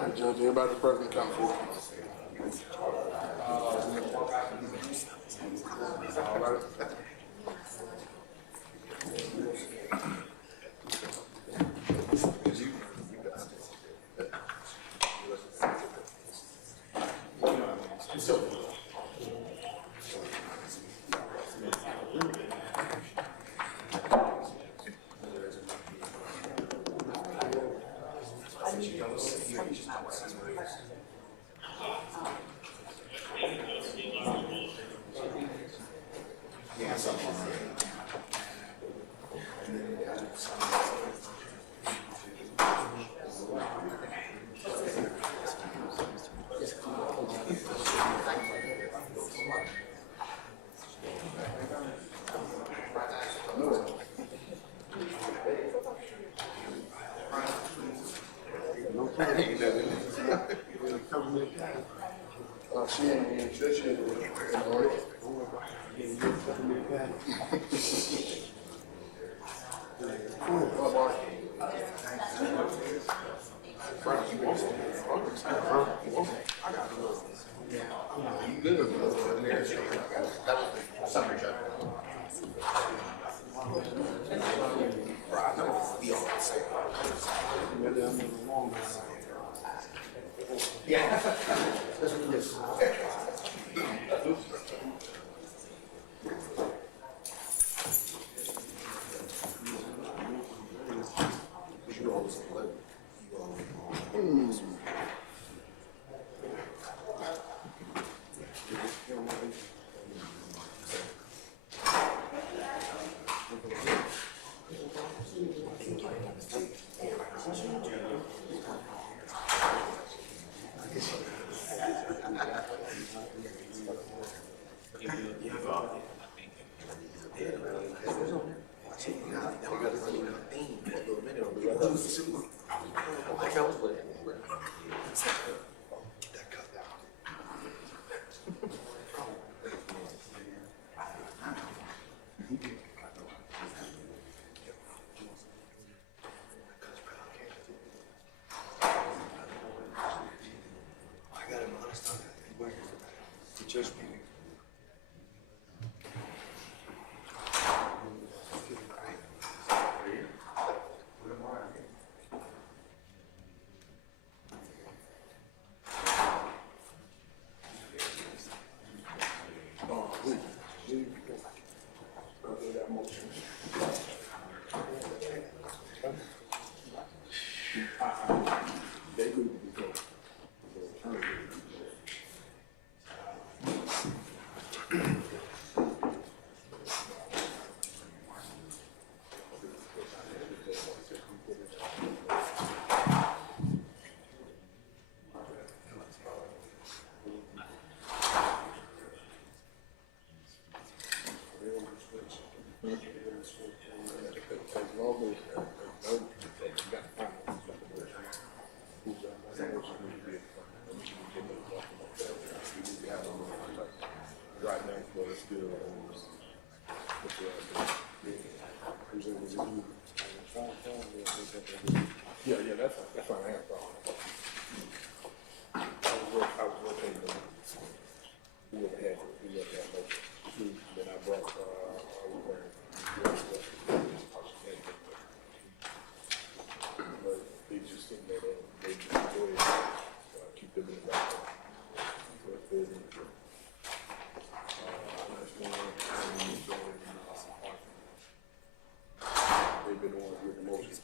Judge, everybody's president come forward. All right. She ain't shit. She ain't yeah. That's what it is. Just yeah, that's fine. I have a problem. I was working. We would have motion. Then I brought but they just think that they just go ahead keep them in the background. They've been on with the motion.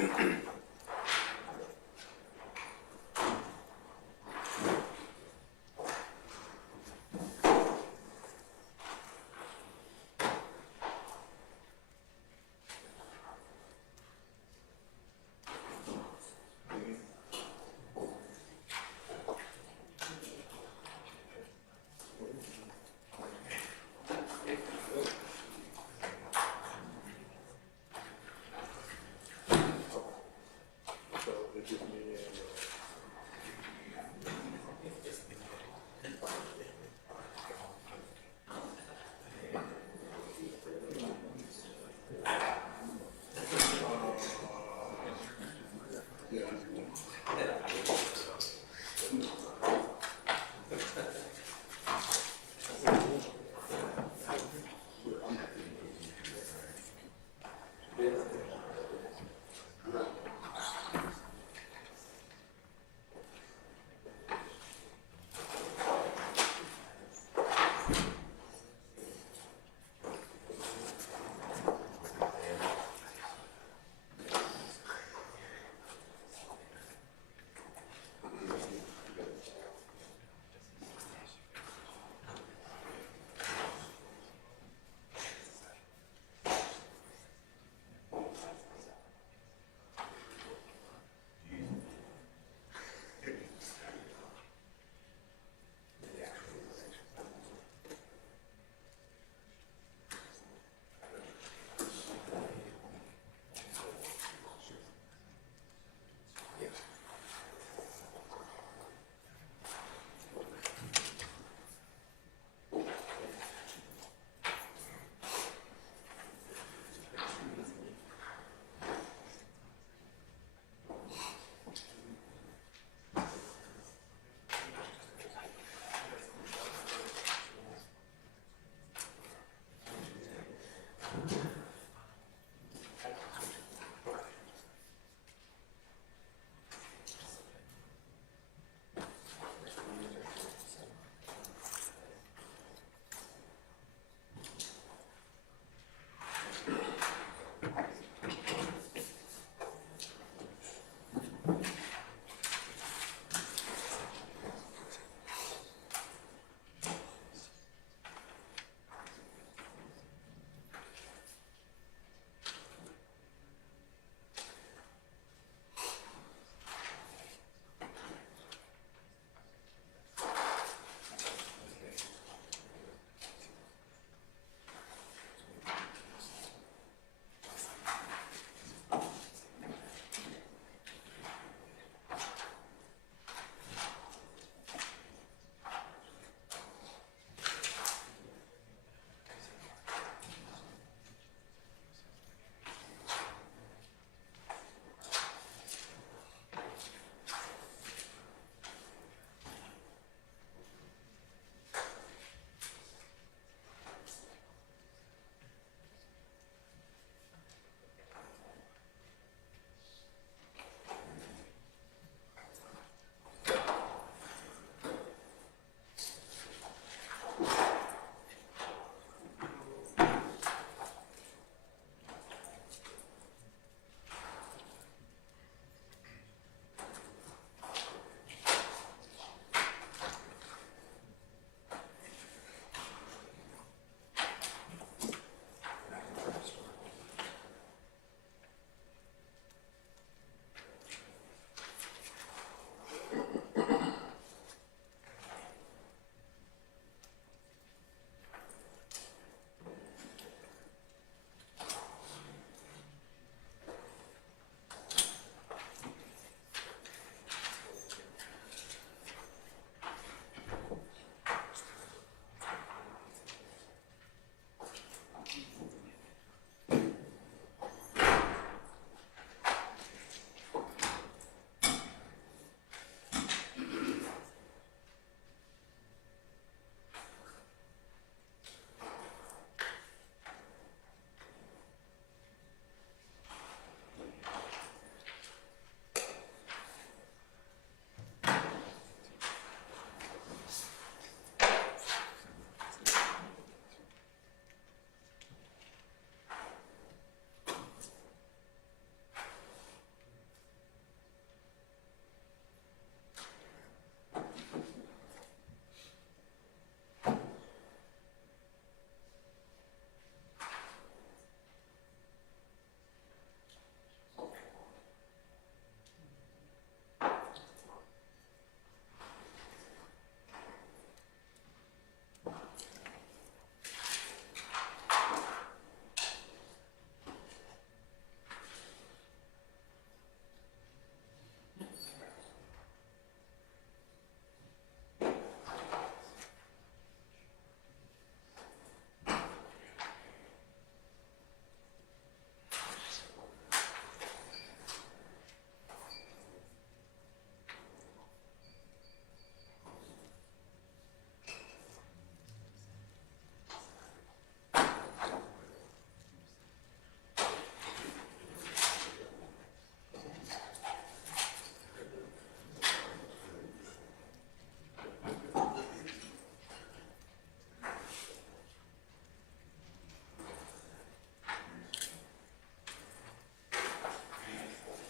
So it's just me and, yeah.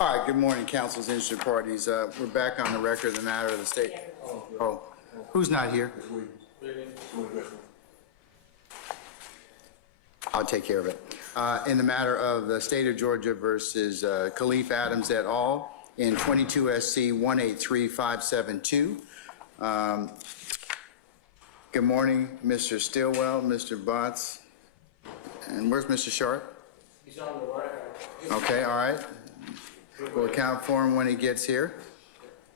All right, good morning, councils, interested parties. We're back on the record of the matter of the state. Oh, who's not here? I'll take care of it. In the matter of the state of Georgia versus Khalif Adams et al. In 22 SC 183572. Good morning, Mr. Stillwell, Mr. Botts, and where's Mr. Sharp? He's on the right. Okay, all right. We'll account for him when he gets here.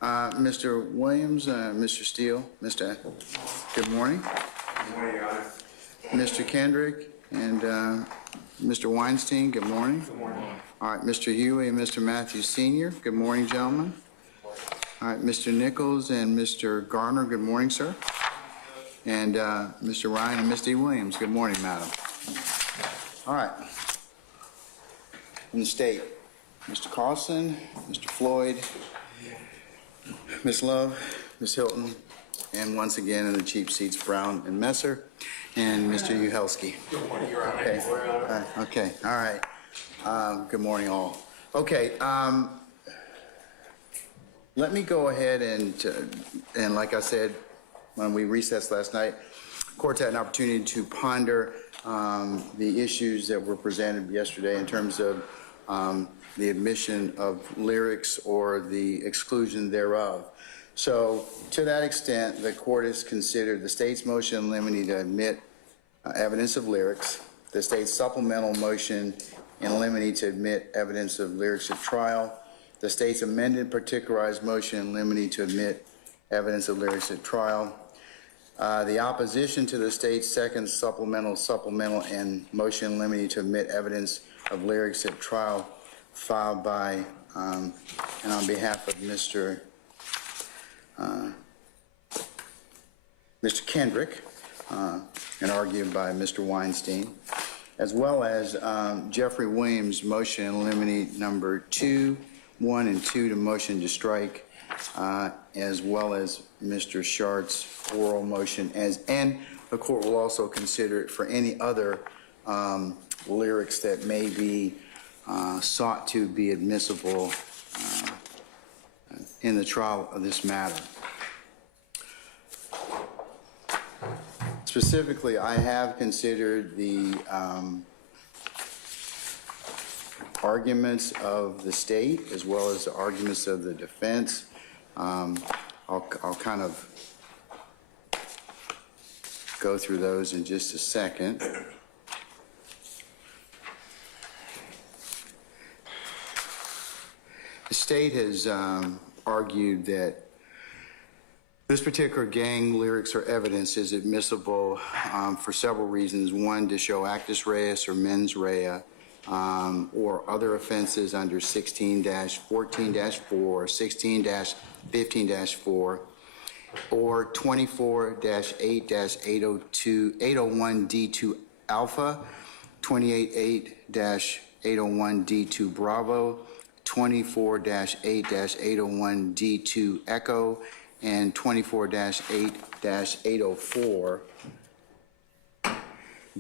Mr. Williams, Mr. Steele, good morning. Good morning, Your Honor. Mr. Kendrick and Mr. Weinstein, good morning. Good morning. All right, Mr. Huey and Mr. Matthews Sr., good morning, gentlemen. All right, Mr. Nichols and Mr. Garner, good morning, sir. And Mr. Ryan and Ms. D. Williams, good morning, madam. All right. In the state, Mr. Carlson, Mr. Floyd, Ms. Love, Ms. Hilton, and once again in the cheap seats, Brown and Messer, and Mr. Uhelski. Good morning, Your Honor. Okay, all right. Good morning, all. Okay, let me go ahead and like I said, when we recessed last night, courts had an opportunity to ponder the issues that were presented yesterday in terms of the admission of lyrics or the exclusion thereof. So to that extent, the court has considered the state's motion in limine to admit evidence of lyrics, the state's supplemental motion in limine to admit evidence of lyrics at trial, the state's amended particularized motion in limine to admit evidence of lyrics at trial, the opposition to the state's second supplemental, and motion in limine to admit evidence of lyrics at trial filed by, and on behalf of Mr. Kendrick, and argued by Mr. Weinstein, as well as Jeffery Williams' motion in limine number 2, 1, and 2 to motion to strike, as well as Mr. Shart's oral motion, and the court will also consider it for any other lyrics that may be sought to be admissible in the trial of this matter. Specifically, I have considered the arguments of the state as well as the arguments of the defense. I'll kind of go through those in just a second. The state has argued that this particular gang lyrics or evidence is admissible for several reasons. One, to show actus reus or mens rea, or other offenses under 16-14-4, 16-15-4, or 24-8-801D2 alpha, 28-8-801D2 bravo, 24-8-801D2 echo, and 24-8-804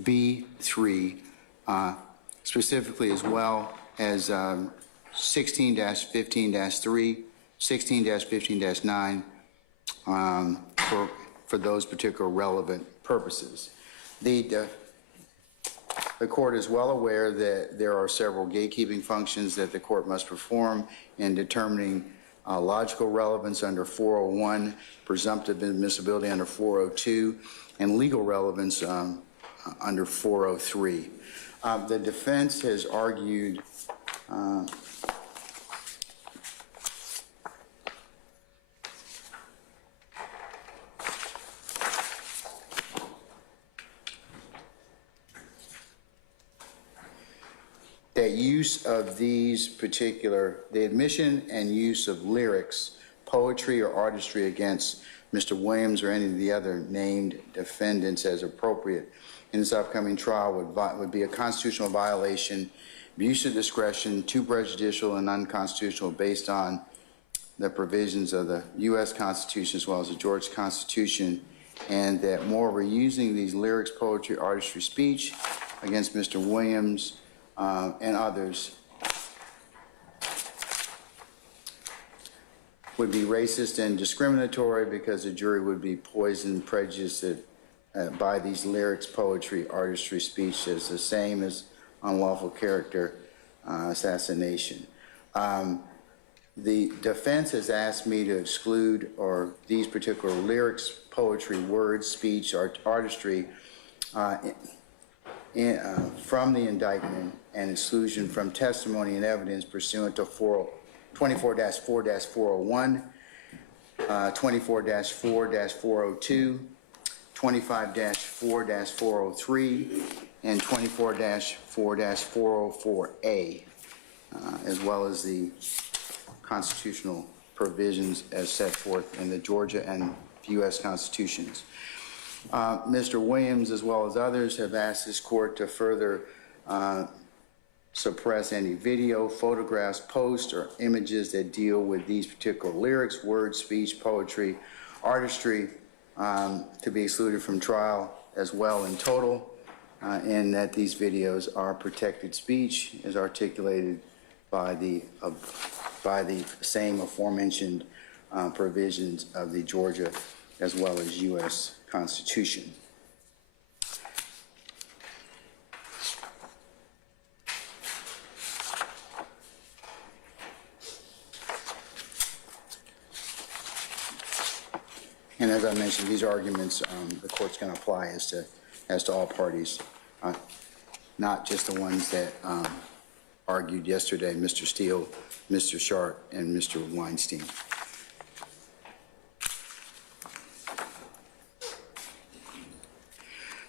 B3, specifically, as well as 16-15-3, 16-15-9 for those particular relevant purposes. The court is well aware that there are several gatekeeping functions that the court must perform in determining logical relevance under 401, presumptive admissibility under 402, and legal relevance under 403. The defense has argued that use of these particular, the admission and use of lyrics, poetry, or artistry against Mr. Williams or any of the other named defendants as appropriate in this upcoming trial would be a constitutional violation, abuse of discretion, too prejudicial and unconstitutional based on the provisions of the U.S. Constitution as well as the Georgia Constitution, and that moreover, using these lyrics, poetry, artistry, speech against Mr. Williams and others would be racist and discriminatory because the jury would be poisoned, prejudiced by these lyrics, poetry, artistry, speech as the same as unlawful character assassination. The defense has asked me to exclude these particular lyrics, poetry, words, speech, artistry from the indictment and exclusion from testimony and evidence pursuant to 24-4-401, 24-4-402, 25-4-403, and 24-4-404A, as well as the constitutional provisions as set forth in the Georgia and U.S. constitutions. Mr. Williams, as well as others, have asked this court to further suppress any video, photographs, posts, or images that deal with these particular lyrics, words, speech, poetry, artistry, to be excluded from trial as well in total, and that these videos are protected speech as articulated by the same aforementioned provisions of the Georgia as well as U.S. Constitution. And as I mentioned, these arguments the court's going to apply as to all parties, not just the ones that argued yesterday, Mr. Steele, Mr. Sharp, and Mr. Weinstein.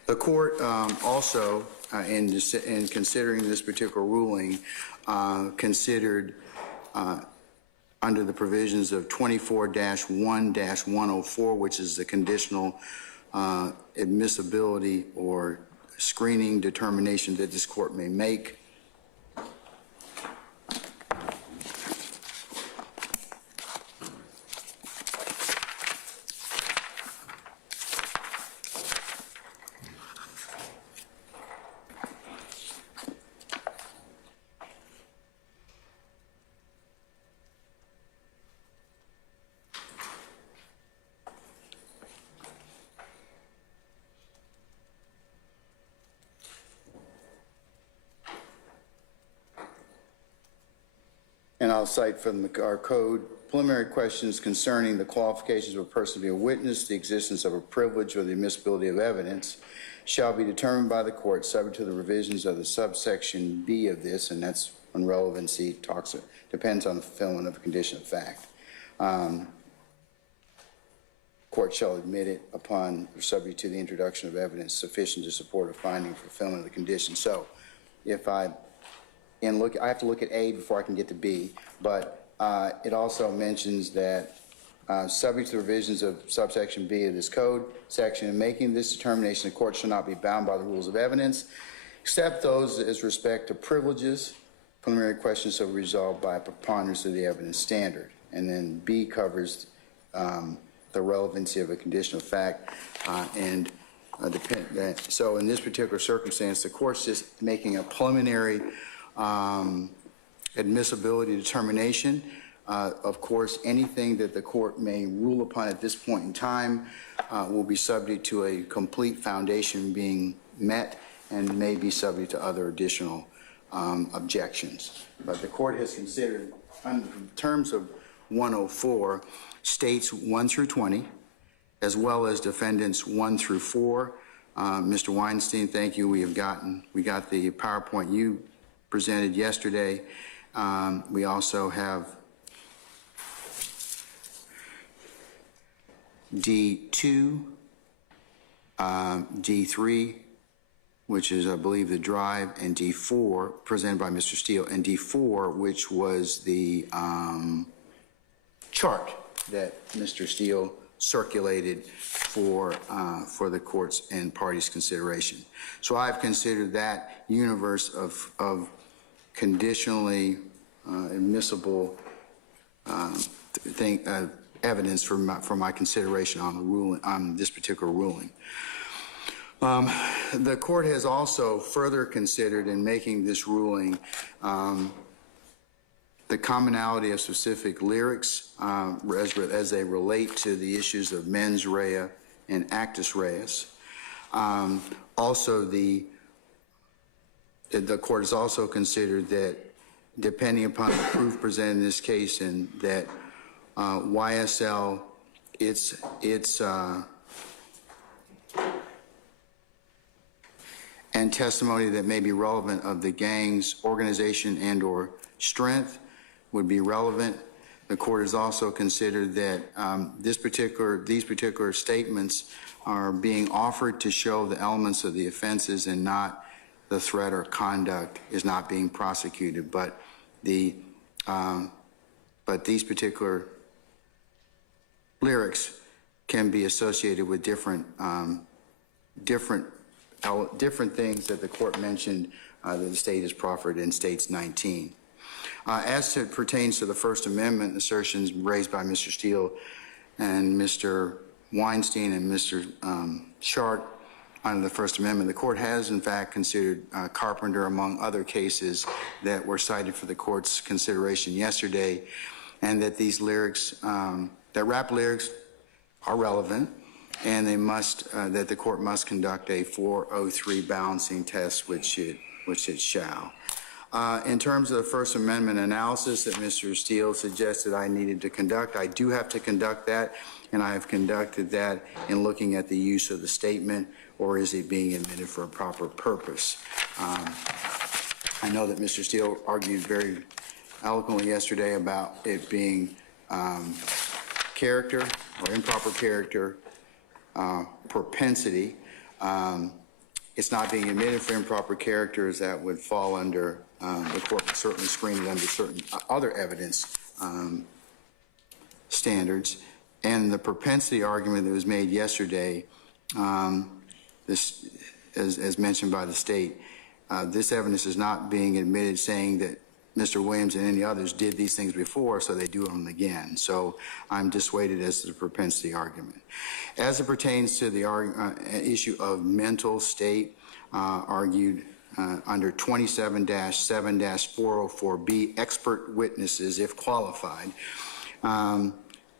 The court also, in considering this particular ruling, considered under the provisions of 24-1-104, which is the conditional admissibility or screening determination that this court may make. And I'll cite from our code, preliminary questions concerning the qualifications of a person to be a witness, the existence of a privilege, or the admissibility of evidence shall be determined by the court subject to the revisions of the subsection B of this, and that's when relevancy depends on the fulfillment of a condition of fact. Court shall admit it upon or subject to the introduction of evidence sufficient to support a finding of fulfillment of the condition. So if I have to look at A before I can get to B, but it also mentions that subject to the revisions of subsection B of this code section, in making this determination, the court shall not be bound by the rules of evidence, except those as respect to privileges. Preliminary questions shall be resolved by a preponderance of the evidence standard. And then B covers the relevancy of a condition of fact so in this particular circumstance, the court's just making a preliminary admissibility determination. Of course, anything that the court may rule upon at this point in time will be subject to a complete foundation being met and may be subject to other additional objections. But the court has considered, in terms of 104, states 1 through 20, as well as defendants 1 through 4. Mr. Weinstein, thank you. We got the PowerPoint you presented yesterday. We also have D2, D3, which is, I believe, the drive, and D4, presented by Mr. Steele, and D4, which was the chart that Mr. Steele circulated for the courts and parties' consideration. So I've considered that universe of conditionally admissible evidence for my consideration on the ruling, on this particular ruling. The court has also further considered in making this ruling the commonality of specific lyrics as they relate to the issues of mens rea and actus reus. Also, the court has also considered that, depending upon the proof presented in this case, and that YSL, its and testimony that may be relevant of the gang's organization and or strength would be relevant. The court has also considered that these particular statements are being offered to show the elements of the offenses and not the threat or conduct is not being prosecuted, but these particular lyrics can be associated with different things that the court mentioned that the state has proffered in States 19. As it pertains to the First Amendment assertions raised by Mr. Steele and Mr. Weinstein and Mr. Sharp under the First Amendment, the court has in fact considered Carpenter among other cases that were cited for the court's consideration yesterday, and that these lyrics, that rap lyrics are relevant, and they must, that the court must conduct a 403 balancing test, which it shall. In terms of the First Amendment analysis that Mr. Steele suggested I needed to conduct, I do have to conduct that, and I have conducted that in looking at the use of the statement, or is it being admitted for a proper purpose. I know that Mr. Steele argued very eloquently yesterday about it being character or improper character, propensity. It's not being admitted for improper characters that would fall under, the court would certainly screen it under certain other evidence standards. And the propensity argument that was made yesterday, this, as mentioned by the state, this evidence is not being admitted saying that Mr. Williams and any others did these things before, so they do them again. So I'm dissuaded as to the propensity argument. As it pertains to the issue of mental state, argued under 27-7-404B, expert witnesses, if qualified,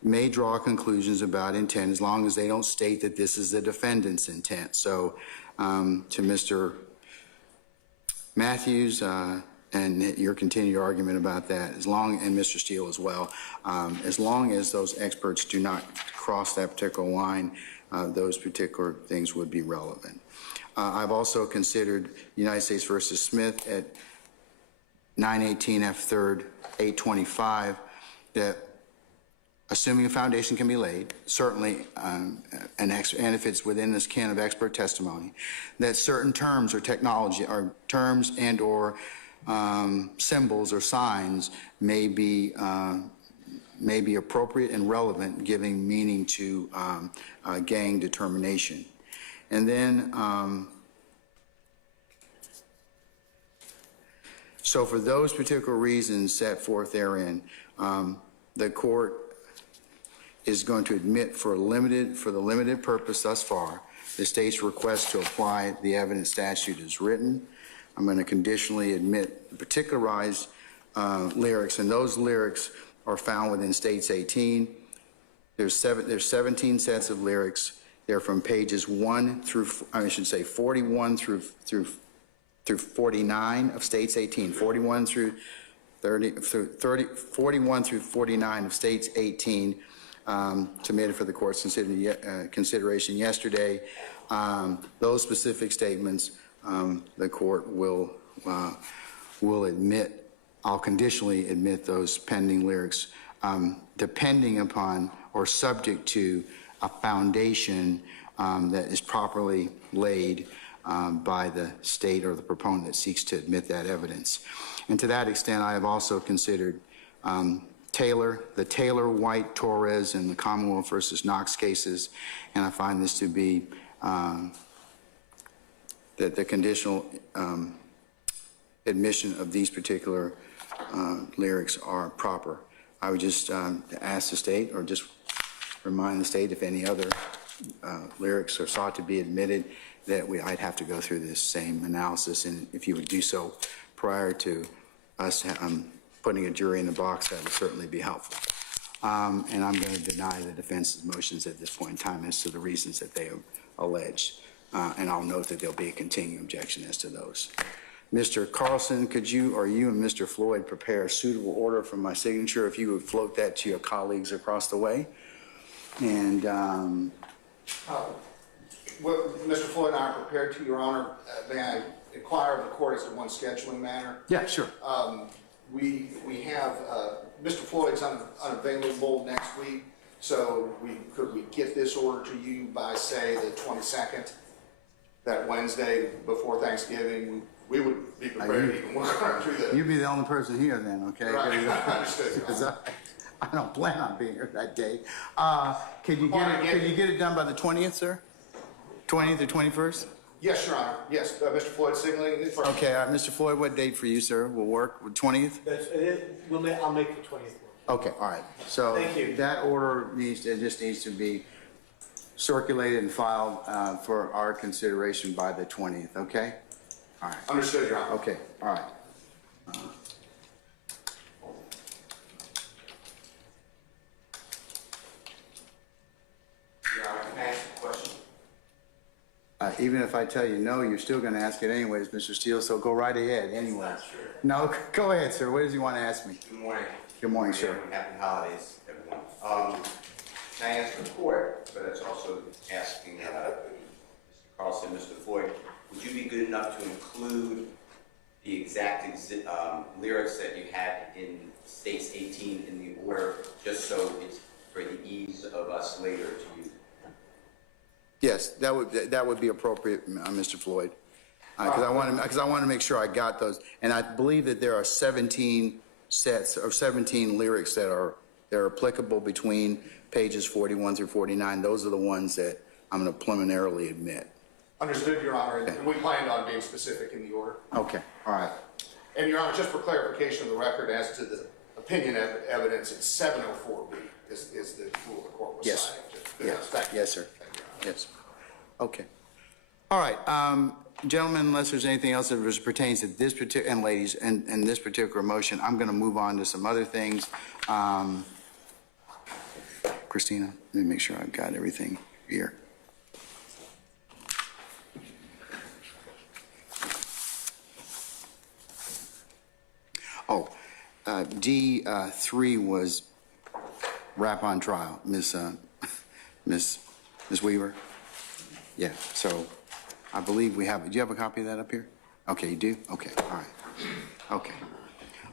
may draw conclusions about intent as long as they don't state that this is the defendant's intent. So to Mr. Matthews, and your continued argument about that, and Mr. Steele as well, as long as those experts do not cross that particular line, those particular things would be relevant. I've also considered United States versus Smith at 918 F. 3rd 825, that assuming a foundation can be laid, certainly, and if it's within this can of expert testimony, that certain terms or technology, or terms and or symbols or signs may be appropriate and relevant, giving meaning to gang determination. And then, so for those particular reasons set forth therein, the court is going to admit for the limited purpose thus far, the state's request to apply the evidence statute as written. I'm going to conditionally admit particularized lyrics, and those lyrics are found within States 18. There's 17 sets of lyrics. They're from pages 41 through 49 of States 18, 41 through 41 through 49 of States 18, submitted for the court's consideration yesterday. Those specific statements, the court will admit, I'll conditionally admit those pending lyrics, depending upon or subject to a foundation that is properly laid by the state or the proponent that seeks to admit that evidence. And to that extent, I have also considered the Taylor, White, Torres, and the Commonwealth versus Knox cases, and I find this to be that the conditional admission of these particular lyrics are proper. I would just ask the state, or just remind the state, if any other lyrics are sought to be admitted, that I'd have to go through this same analysis, and if you would do so prior to us putting a jury in the box, that would certainly be helpful. And I'm going to deny the defense's motions at this point in time as to the reasons that they have alleged. And I'll note that there'll be a continuing objection as to those. Mr. Carlson, could you or you and Mr. Floyd prepare a suitable order for my signature if you would float that to your colleagues across the way? And Well, Mr. Floyd and I are prepared to, Your Honor. May I inquire of the court as to one scheduling matter? yeah, sure. We have, Mr. Floyd's unavailable next week, so could we get this order to you by, say, the 22nd, that Wednesday before Thanksgiving? We would be prepared to even work through the... You'd be the only person here then, okay? Right, understood, Your Because Honor. I don't plan on being here that day. Could you get it done by the 20th, sir? 20th or 21st? Yes, Your Honor. Yes, Mr. Floyd signaling it for... Okay, Mr. Floyd, what date for you, sir, will work? 20th? That's it. I'll make the 20th work. Okay, all right. So Thank you. that order just needs to be circulated and filed for our consideration by the 20th, okay? All right. Understood, Your Honor. Okay, all right. Your Honor, can I ask a question? Even if I tell you no, you're still going to ask it anyways, Mr. Steele, so go right ahead anyway. That's true. No, go ahead, sir. What does he want to ask me? Good morning. Good morning, sir. Happy holidays, everyone. Can I ask the court, but it's also asking Mr. Carlson, Mr. Floyd, would you be good enough to include the exact lyrics that you had in States 18 in the order, just so it's for the ease of us later to use it? Yes, that would be appropriate, Mr. Floyd, because I want to make sure I got those. And I believe that there are 17 sets or 17 lyrics that are applicable between pages 41 through 49. Those are the ones that I'm going to preliminarily admit. Understood, Your Honor. And we planned on being specific in the order. Okay, all right. And Your Honor, just for clarification of the record as to the opinion evidence, it's 704B is the rule the court was Yes. citing. Yes, Thank you. yes, sir. Thank you, Your Honor. Yes. Okay. All right, gentlemen, unless there's anything else that pertains to this particular, and ladies, and this particular motion, I'm going to move on to some other things. Christina, let me make sure I've got everything here. Oh, D3 was rap on trial, Miss Weaver. Yeah, so I believe we have, do you have a copy of that up here? Okay, you do? Okay, all right. Okay.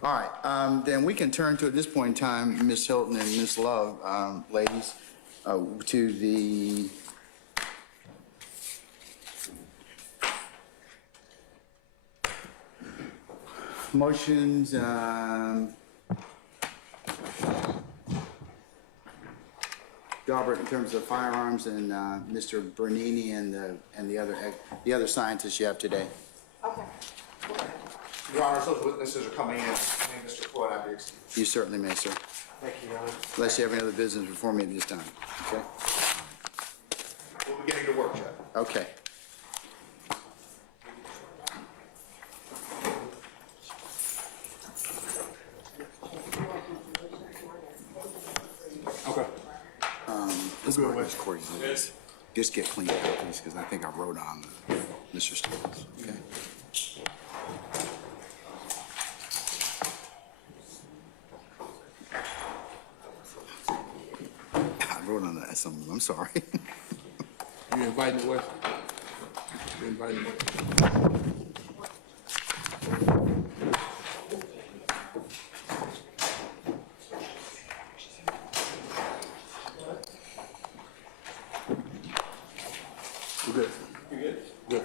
All right, then we can turn to, at this point in time, Ms. Hilton and Ms. Love, ladies, to the motions, Robert, in terms of firearms, and Mr. Bernini and the other scientists you have today. Okay. Your Honor, those witnesses are coming in. Mr. Floyd, I'd be excused. You certainly may, sir, Thank you, Your Honor. unless you have any other business before me at this time. Okay? We'll be getting to work, Judge. Okay. Okay. Let's go ahead. Just get clean copies, because I think I wrote on Mr. Steele's, okay? I wrote on that, some of them, I'm sorry. You inviting the West? You inviting the You good? You good? Good.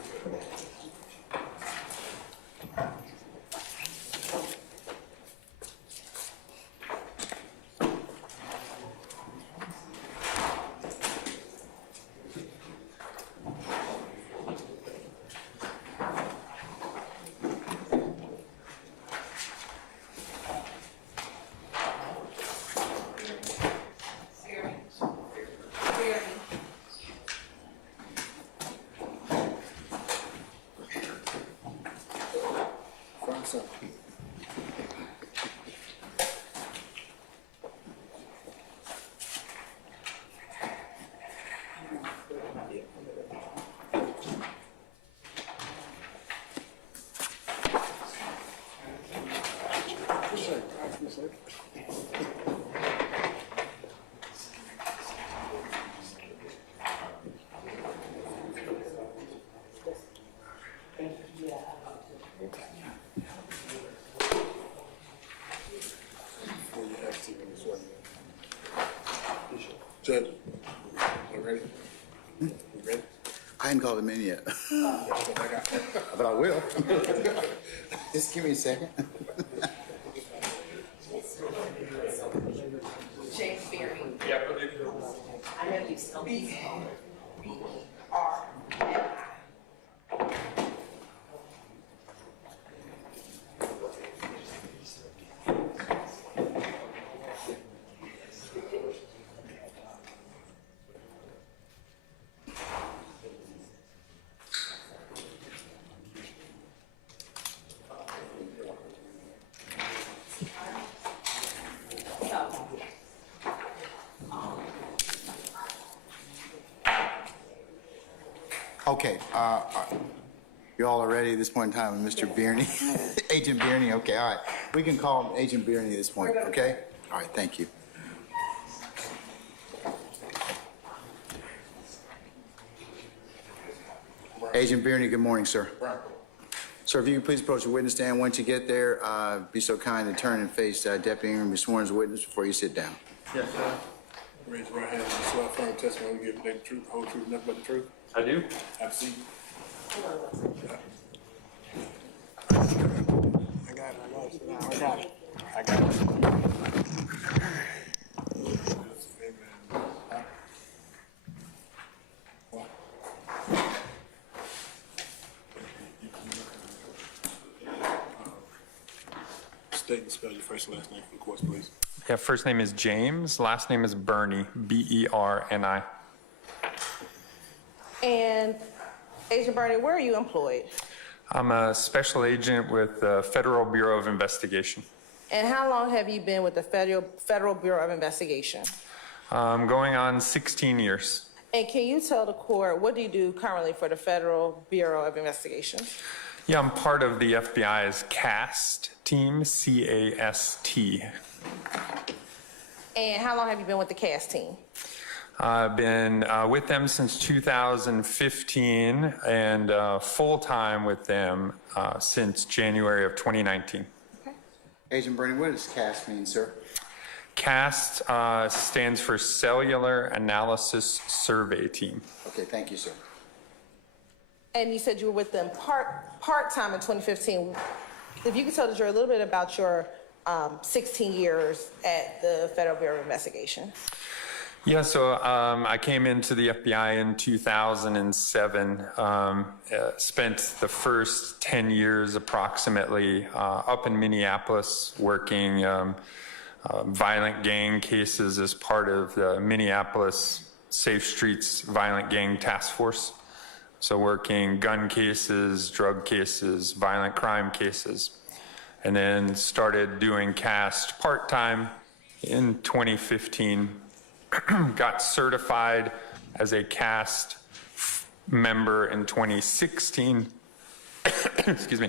Judge, you ready? You ready? I hadn't called him in yet, I got it. but I will. Just give me a second. Jeffery. I have you spell B-E-R-N-I. Okay, you all are ready at this point in time, Mr. Bierney? Agent Bierney, okay, all right. We can call Agent Bierney at this point, okay? All right, thank you. Agent Bierney, good morning, sir. Sir, if you could please approach the witness stand. Once you get there, be so kind to turn and face Deputy Ingram, be sworn as a witness before you sit down. Yes, sir. Raise your right hand and swear affirm testimony you give the truth, the whole truth, nothing but the truth. I do. Have a seat. I got it. I got it. State and spell your first and last name for the course, please. Yeah, first name is James, last name is Bernie, B-E-R-N-I. And Agent Bernie, where are you employed? I'm a special agent with the Federal Bureau of Investigation. And how long have you been with the Federal Bureau of Investigation? Going on 16 years. And can you tell the court, what do you do currently for the Federal Bureau of Investigation? Yeah, I'm part of the FBI's CAST team, C-A-S-T. And how long have you been with the CAS team? I've been with them since 2015 and full-time with them since January of 2019. Agent Bierney, what does CAST mean, sir? CAST stands for Cellular Analysis Survey Team. Okay, thank you, sir. And you said you were with them part-time in 2015. If you could tell the jury a little bit about your 16 years at the Federal Bureau of Investigation. Yeah, so I came into the FBI in 2007, spent the first 10 years approximately up in Minneapolis working violent gang cases as part of the Minneapolis Safe Streets Violent Gang Task Force. So working gun cases, drug cases, violent crime cases, and then started doing CAST part-time in 2015. Got certified as a CAST member in 2016, excuse me,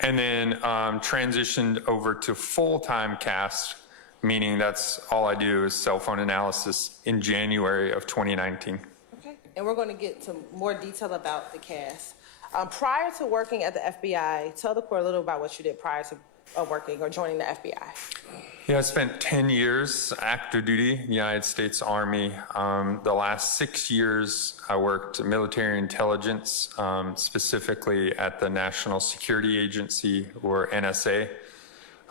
and then transitioned over to full-time CAST, meaning that's all I do is cell phone analysis in January of 2019. Okay. And we're going to get to more detail about the CAS. Prior to working at the FBI, tell the court a little about what you did prior to working or joining the FBI. Yeah, I spent 10 years active duty, United States Army. The last 6 years, I worked military intelligence, specifically at the National Security Agency, or NSA,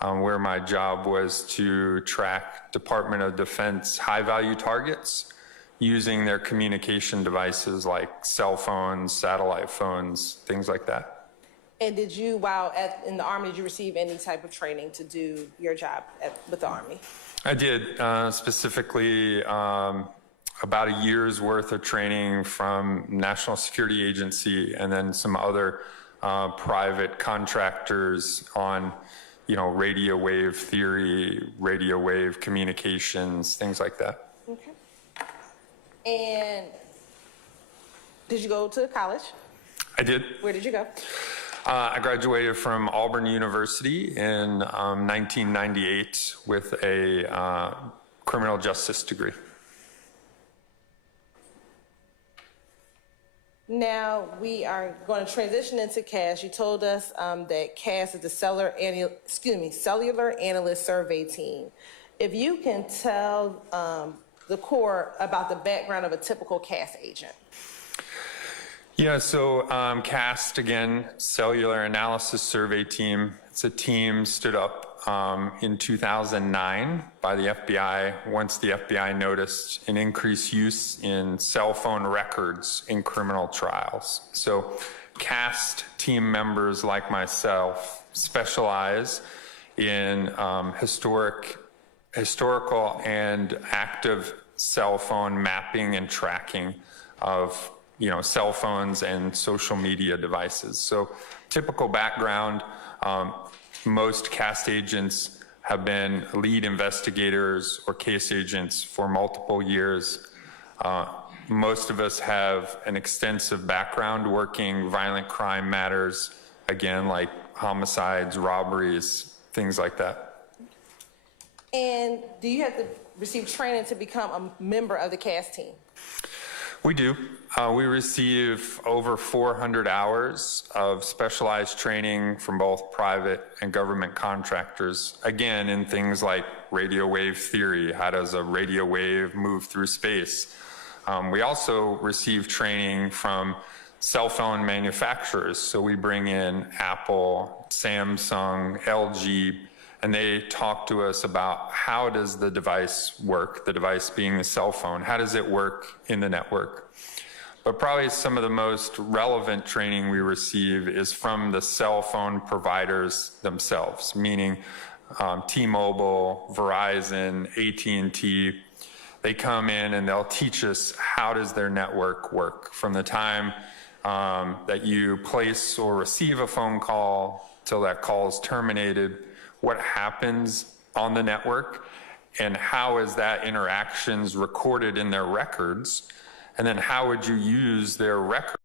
where my job was to track Department of Defense high-value targets using their communication devices like cell phones, satellite phones, things like that. And did you, while in the Army, did you receive any type of training to do your job with the Army? I did, specifically about a year's worth of training from National Security Agency and then some other private contractors on, radio wave theory, radio wave communications, things like that. Okay. And did you go to college? I did. Where did you go? I graduated from Auburn University in 1998 with a criminal justice degree. Now we are going to transition into CAS. You told us that CAS is the Cellular Analyst Survey Team. If you can tell the court about the background of a typical CAS agent? Yeah, so CAST, again, Cellular Analysis Survey Team. It's a team stood up in 2009 by the FBI once the FBI noticed an increased use in cell phone records in criminal trials. So CAST team members like myself specialize in historical and active cell phone mapping and tracking of cell phones and social media devices. So typical background, most CAST agents have been lead investigators or case agents for multiple years. Most of us have an extensive background working violent crime matters, again, like homicides, robberies, things like that. And do you have to receive training to become a member of the CAS team? We do. We receive over 400 hours of specialized training from both private and government contractors, again, in things like radio wave theory. How does a radio wave move through space? We also receive training from cell phone manufacturers. So we bring in Apple, Samsung, LG, and they talk to us about how does the device work, the device being the cell phone, how does it work in the network? But probably some of the most relevant training we receive is from the cell phone providers themselves, meaning T-Mobile, Verizon, AT&T. They come in and they'll teach us how does their network work from the time that you place or receive a phone call till that call is terminated, what happens on the network, and how is that interactions recorded in their records, and then how would you use their records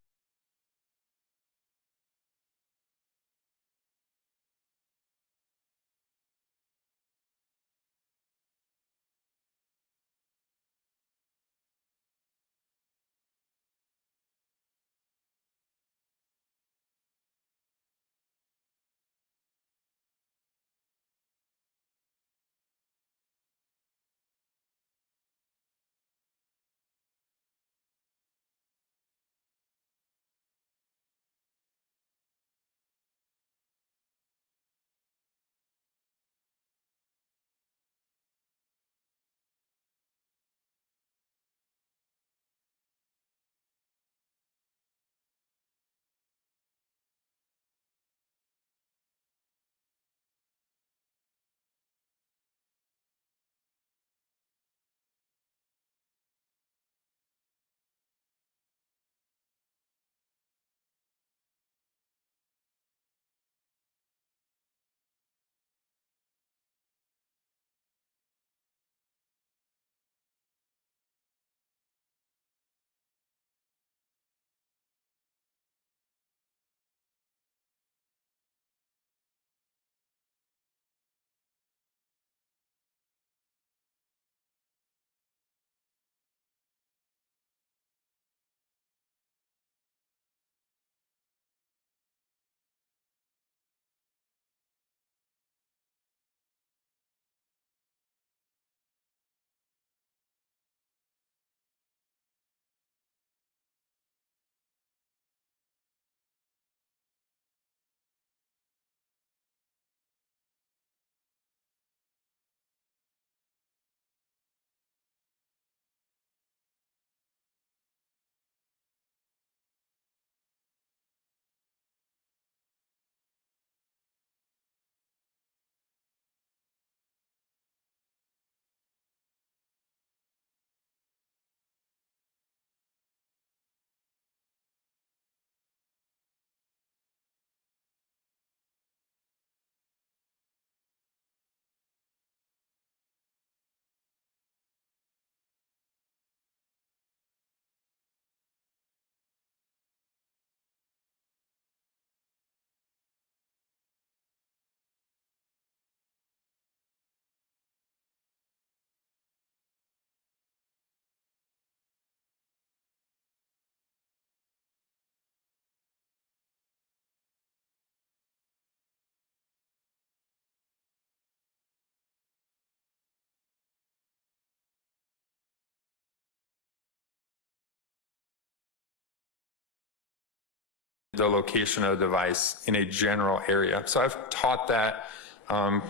the location of the device in a general area. So I've taught that, I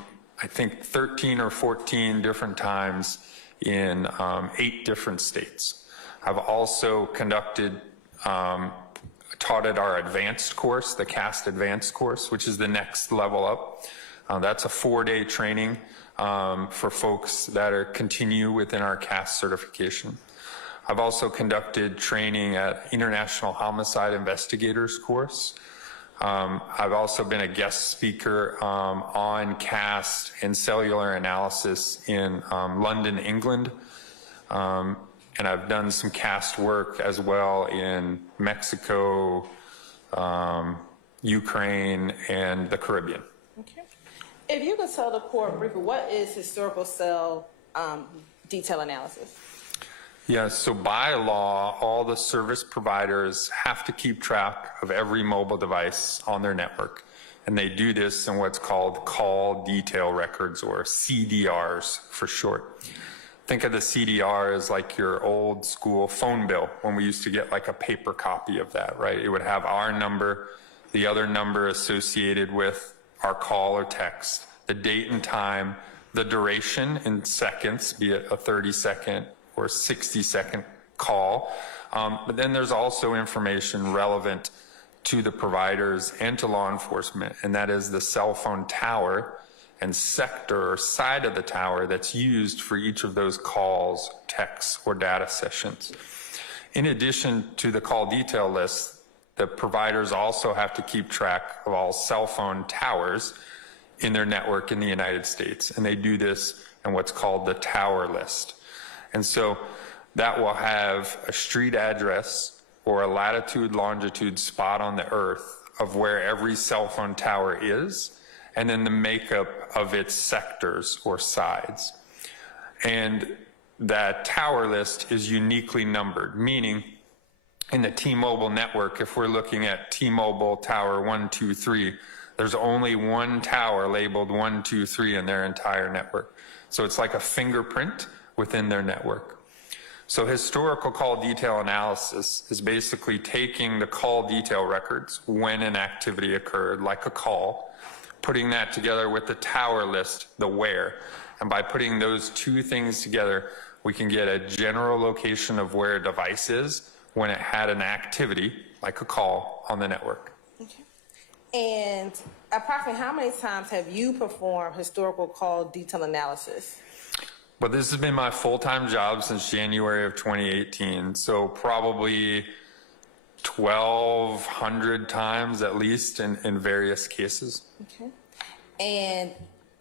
think 13 or 14 different times in 8 different states. I've also conducted, taught at our advanced course, the CAST advanced course, which is the next level up. That's a 4-day training for folks that are continue within our CAST certification. I've also conducted training at International Homicide Investigators course. I've also been a guest speaker on CAST and cellular analysis in London, England. And I've done some CAST work as well in Mexico, Ukraine, and the Caribbean. Okay. If you could tell the court briefly, what is historical cell detail analysis? Yeah, so by law, all the service providers have to keep track of every mobile device on their network. And they do this in what's called call detail records, or CDRs for short. Think of the CDR as like your old school phone bill, when we used to get like a paper copy of that, right? It would have our number, the other number associated with our call or text, the date and time, the duration in seconds, be it a 30-second or 60-second call. But then there's also information relevant to the providers and to law enforcement, and that is the cell phone tower and sector or side of the tower that's used for each of those calls, texts, or data sessions. In addition to the call detail list, the providers also have to keep track of all cell phone towers in their network in the United States, and they do this in what's called the tower list. And so that will have a street address or a latitude, longitude spot on the earth of where every cell phone tower is, and then the makeup of its sectors or sides. And that tower list is uniquely numbered, meaning in the T-Mobile network, if we're looking at T-Mobile tower 123, there's only one tower labeled 123 in their entire network. So it's like a fingerprint within their network. So historical call detail analysis is basically taking the call detail records when an activity occurred, like a call, putting that together with the tower list, the where. And by putting those two things together, we can get a general location of where a device is when it had an activity, like a call, on the network. Okay. And approximately how many times have you performed historical call detail analysis? Well, this has been my full-time job since January of 2018, so probably 1,200 times at least in various cases. Okay. And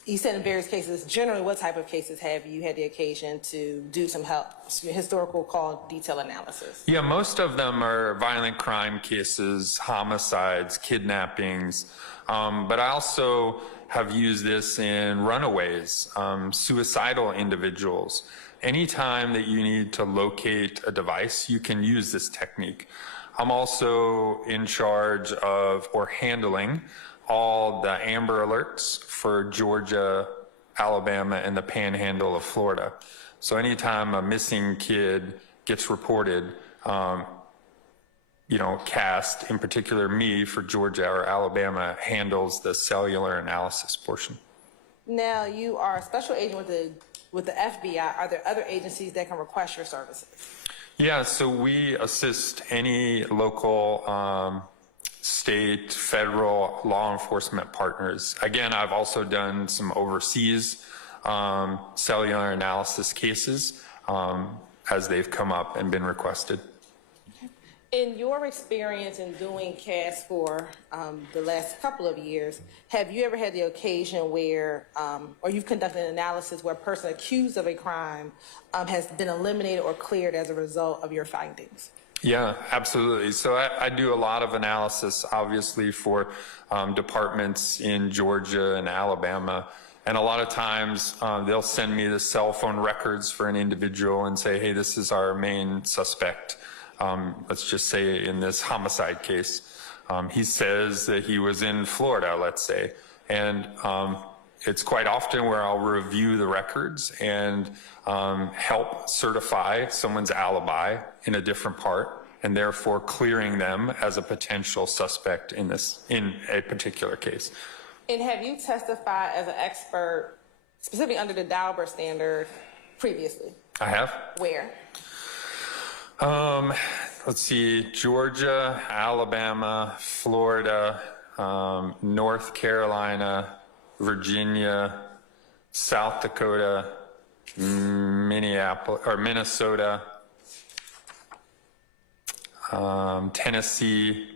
you said in various cases, generally what type of cases have you had the occasion to do some historical call detail analysis? Yeah, most of them are violent crime cases, homicides, kidnappings, but I also have used this in runaways, suicidal individuals. Anytime that you need to locate a device, you can use this technique. I'm also in charge of or handling all the Amber Alerts for Georgia, Alabama, and the Panhandle of Florida. So anytime a missing kid gets reported, CAST, in particular me for Georgia or Alabama, handles the cellular analysis portion. Now, you are a special agent with the FBI. Are there other agencies that can request your services? Yeah, so we assist any local, state, federal law enforcement partners. Again, I've also done some overseas cellular analysis cases as they've come up and been requested. In your experience in doing CAS for the last couple of years, have you ever had the occasion where, or you've conducted an analysis where a person accused of a crime has been eliminated or cleared as a result of your findings? Yeah, absolutely. So I do a lot of analysis, obviously, for departments in Georgia and Alabama. And a lot of times they'll send me the cell phone records for an individual and say, hey, this is our main suspect. Let's just say in this homicide case, he says that he was in Florida, let's say. And it's quite often where I'll review the records and help certify someone's alibi in a different part. and therefore clearing them as a potential suspect in a particular case. And have you testified as an expert, specifically under the Daubert standard, previously? I have. Where? Let's see, Georgia, Alabama, Florida, North Carolina, Virginia, South Dakota, Minnesota, Tennessee.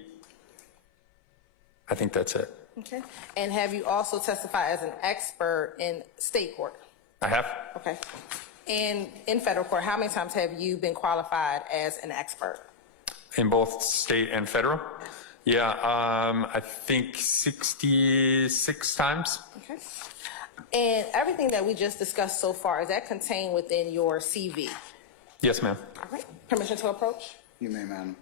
I think that's it. Okay. And have you also testified as an expert in state court? I have. Okay. And in federal court, how many times have you been qualified as an expert? In both state and federal? Yeah, I think 66 times. Okay. And everything that we just discussed so far, is that contained within your CV? Yes, ma'am. All right. Permission to approach? You may, madam.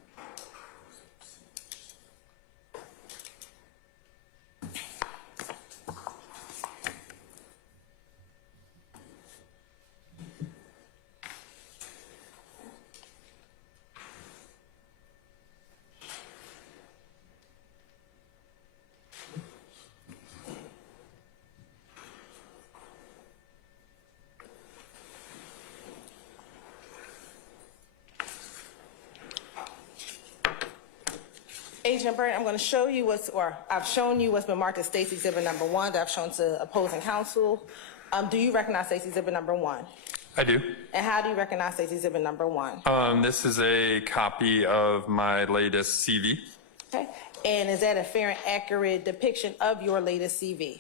Agent Byrd, I'm going to show you I've shown you what's been marked as State's Exhibit number 1 that I've shown to opposing counsel. Do you recognize State's Exhibit number 1? I do. And how do you recognize State's Exhibit number 1? This is a copy of my latest CV. Okay. And is that a fair and accurate depiction of your latest CV?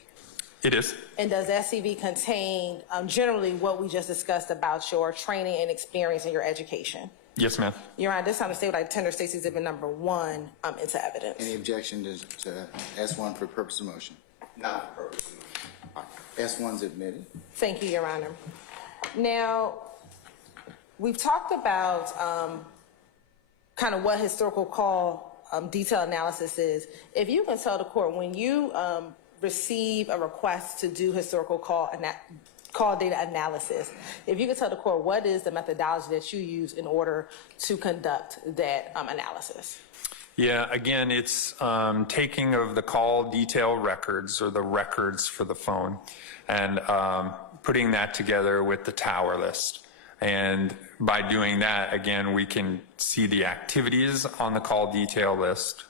It is. And does that CV contain generally what we just discussed about your training and experience in your education? Yes, ma'am. Your Honor, this time the state would like to tender State's Exhibit number 1 into evidence. Any objection to S1 for purpose of motion? Not for purpose of motion. S1's admitted. Thank you, Your Honor. Now, we've talked about kind of what historical call detail analysis is. If you can tell the court, when you receive a request to do historical call data analysis, if you can tell the court what is the methodology that you use in order to conduct that analysis. Yeah, again, it's taking of the call detail records or the records for the phone and putting that together with the tower list. And by doing that, again, we can see the activities on the call detail list,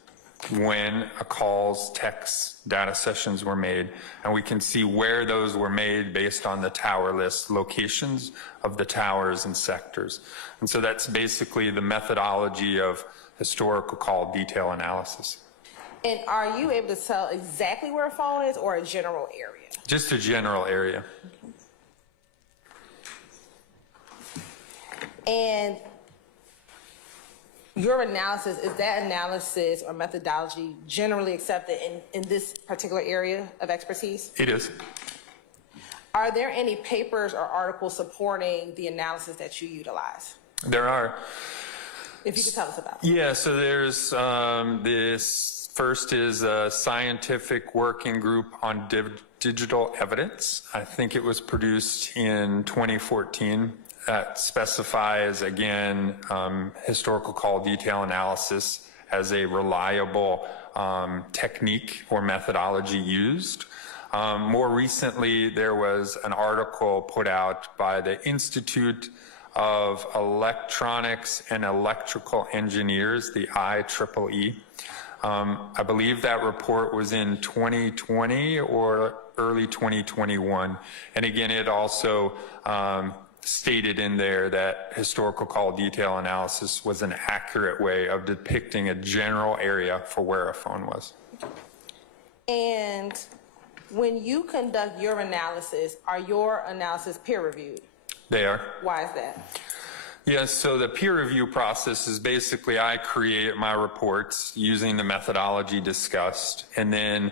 when a calls, texts, data sessions were made, and we can see where those were made based on the tower list locations of the towers and sectors. And so that's basically the methodology of historical call detail analysis. And are you able to tell exactly where a phone is or a general area? Just a general area. And your analysis, is that analysis or methodology generally accepted in this particular area of expertise? It is. Are there any papers or articles supporting the analysis that you utilize? There are. If you could tell us about it. Yeah, so there's this first is a scientific working group on digital evidence. I think it was produced in 2014. That specifies, again, historical call detail analysis as a reliable technique or methodology used. More recently, there was an article put out by the Institute of Electronics and Electrical Engineers, the IEEE. I believe that report was in 2020 or early 2021. And again, it also stated in there that historical call detail analysis was an accurate way of depicting a general area for where a phone was. And when you conduct your analysis, are your analysis peer-reviewed? They are. Why is that? Yes, so the peer review process is basically I create my reports using the methodology discussed, and then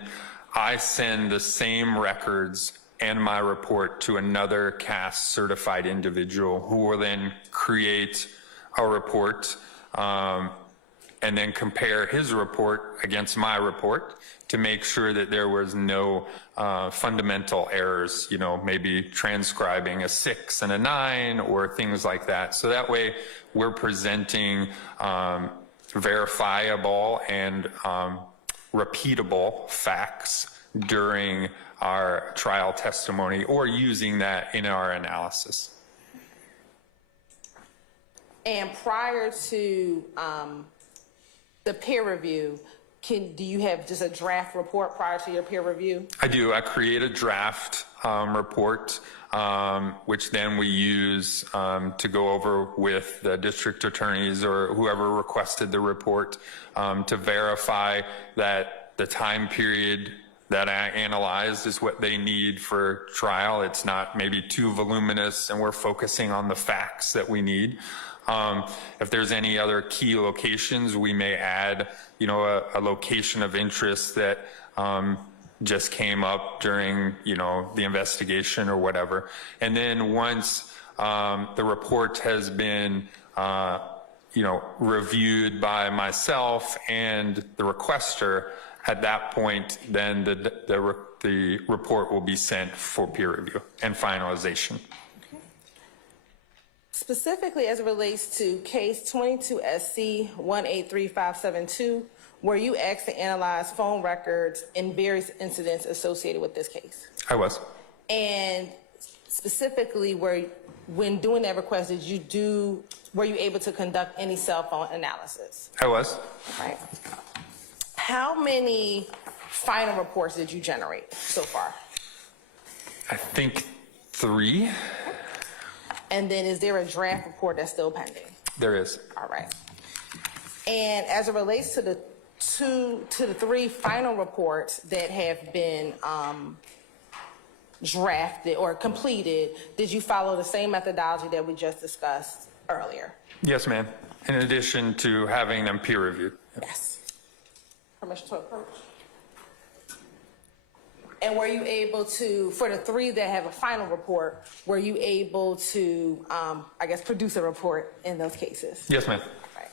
I send the same records and my report to another CAS certified individual who will then create a report and then compare his report against my report to make sure that there was no fundamental errors, you know, maybe transcribing a 6 and a 9 or things like that. So that way we're presenting verifiable and repeatable facts during our trial testimony or using that in our analysis. And prior to the peer review, do you have just a draft report prior to your peer review? I do. I create a draft report, which then we use to go over with the district attorneys or whoever requested the report to verify that the time period that I analyzed is what they need for trial. It's not maybe too voluminous, and we're focusing on the facts that we need. If there's any other key locations, we may add, a location of interest that just came up during, the investigation or whatever. And then once the report has been, reviewed by myself and the requester, at that point, then the report will be sent for peer review and finalization. Specifically as it relates to case 22 SC 183572, were you asked to analyze phone records in various incidents associated with this case? I was. And specifically, when doing that request, were you able to conduct any cell phone analysis? I was. Right. How many final reports did you generate so far? I think 3. And then is there a draft report that's still pending? There is. All right. And as it relates to the 3 final reports that have been drafted or completed, did you follow the same methodology that we just discussed earlier? Yes, ma'am. In addition to having them peer reviewed. Yes. Permission to approach. And were you able to, for the 3 that have a final report, were you able to, produce a report in those cases? Yes, ma'am. Right.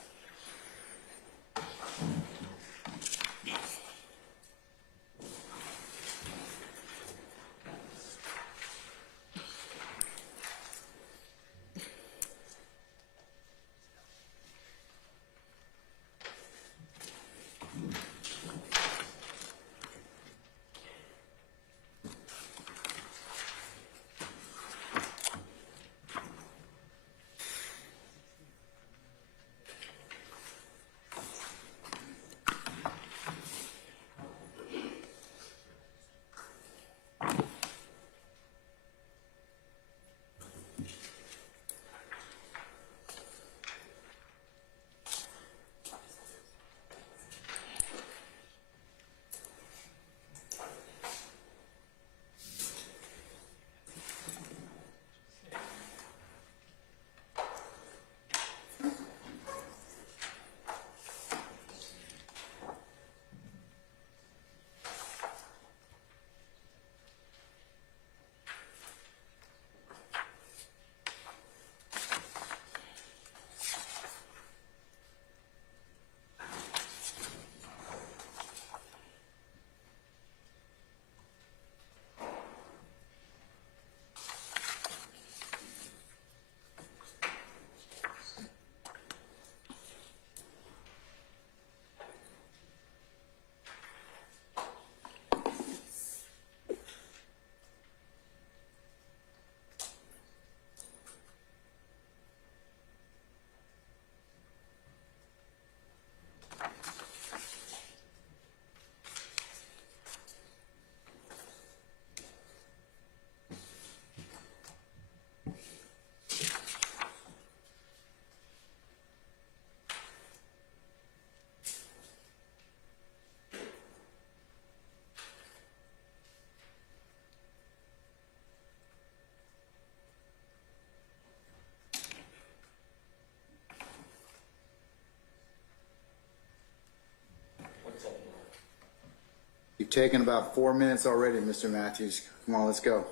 You've taken about 4 minutes already, Mr. Matthews. Come on, let's go.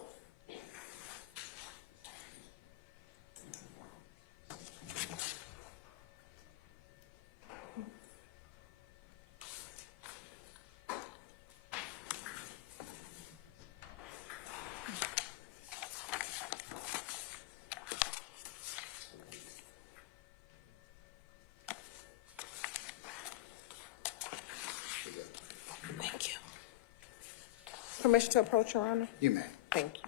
permission to approach, Your Honor? You may. Thank you.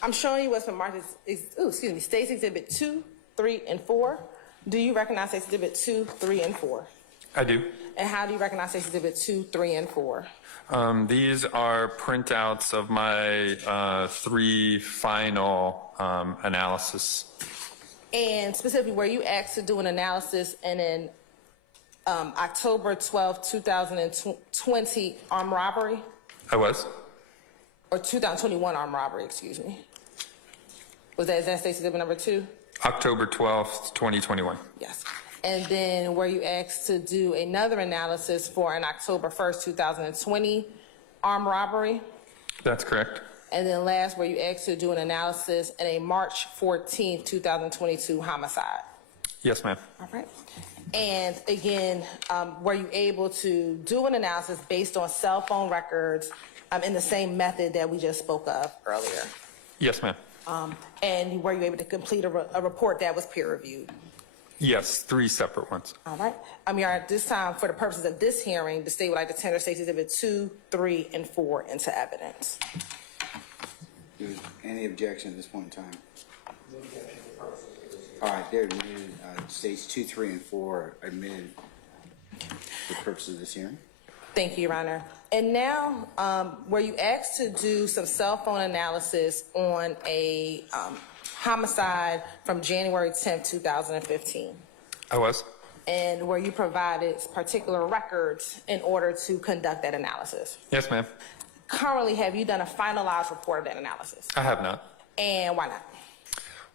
I'm showing you what's been marked as, State's Exhibit 2, 3, and 4. Do you recognize State's Exhibit 2, 3, and 4? I do. And how do you recognize State's Exhibit 2, 3, and 4? These are printouts of my 3 final analysis. And specifically, were you asked to do an analysis in an October 12, 2020 armed robbery? I was. Or 2021 armed robbery, excuse me. Is that State's Exhibit number 2? October 12th, 2021. Yes. And then were you asked to do another analysis for an October 1st, 2020 armed robbery? That's correct. And then last, were you asked to do an analysis in a March 14th, 2022 homicide? Yes, ma'am. All right. And again, were you able to do an analysis based on cell phone records in the same method that we just spoke of earlier? Yes, ma'am. And were you able to complete a report that was peer reviewed? Yes, 3 separate ones. All right. Your Honor, at this time, for the purposes of this hearing, the state would like to tender State's Exhibit 2, 3, and 4 into evidence. Any objection at this point in time? All right, they're admitted. States 2, 3, and 4 are admitted for the purposes of this hearing. Thank you, Your Honor. And now, were you asked to do some cell phone analysis on a homicide from January 10th, 2015? I was. And were you provided particular records in order to conduct that analysis? Yes, ma'am. Currently, have you done a finalized report of that analysis? I have not. And why not?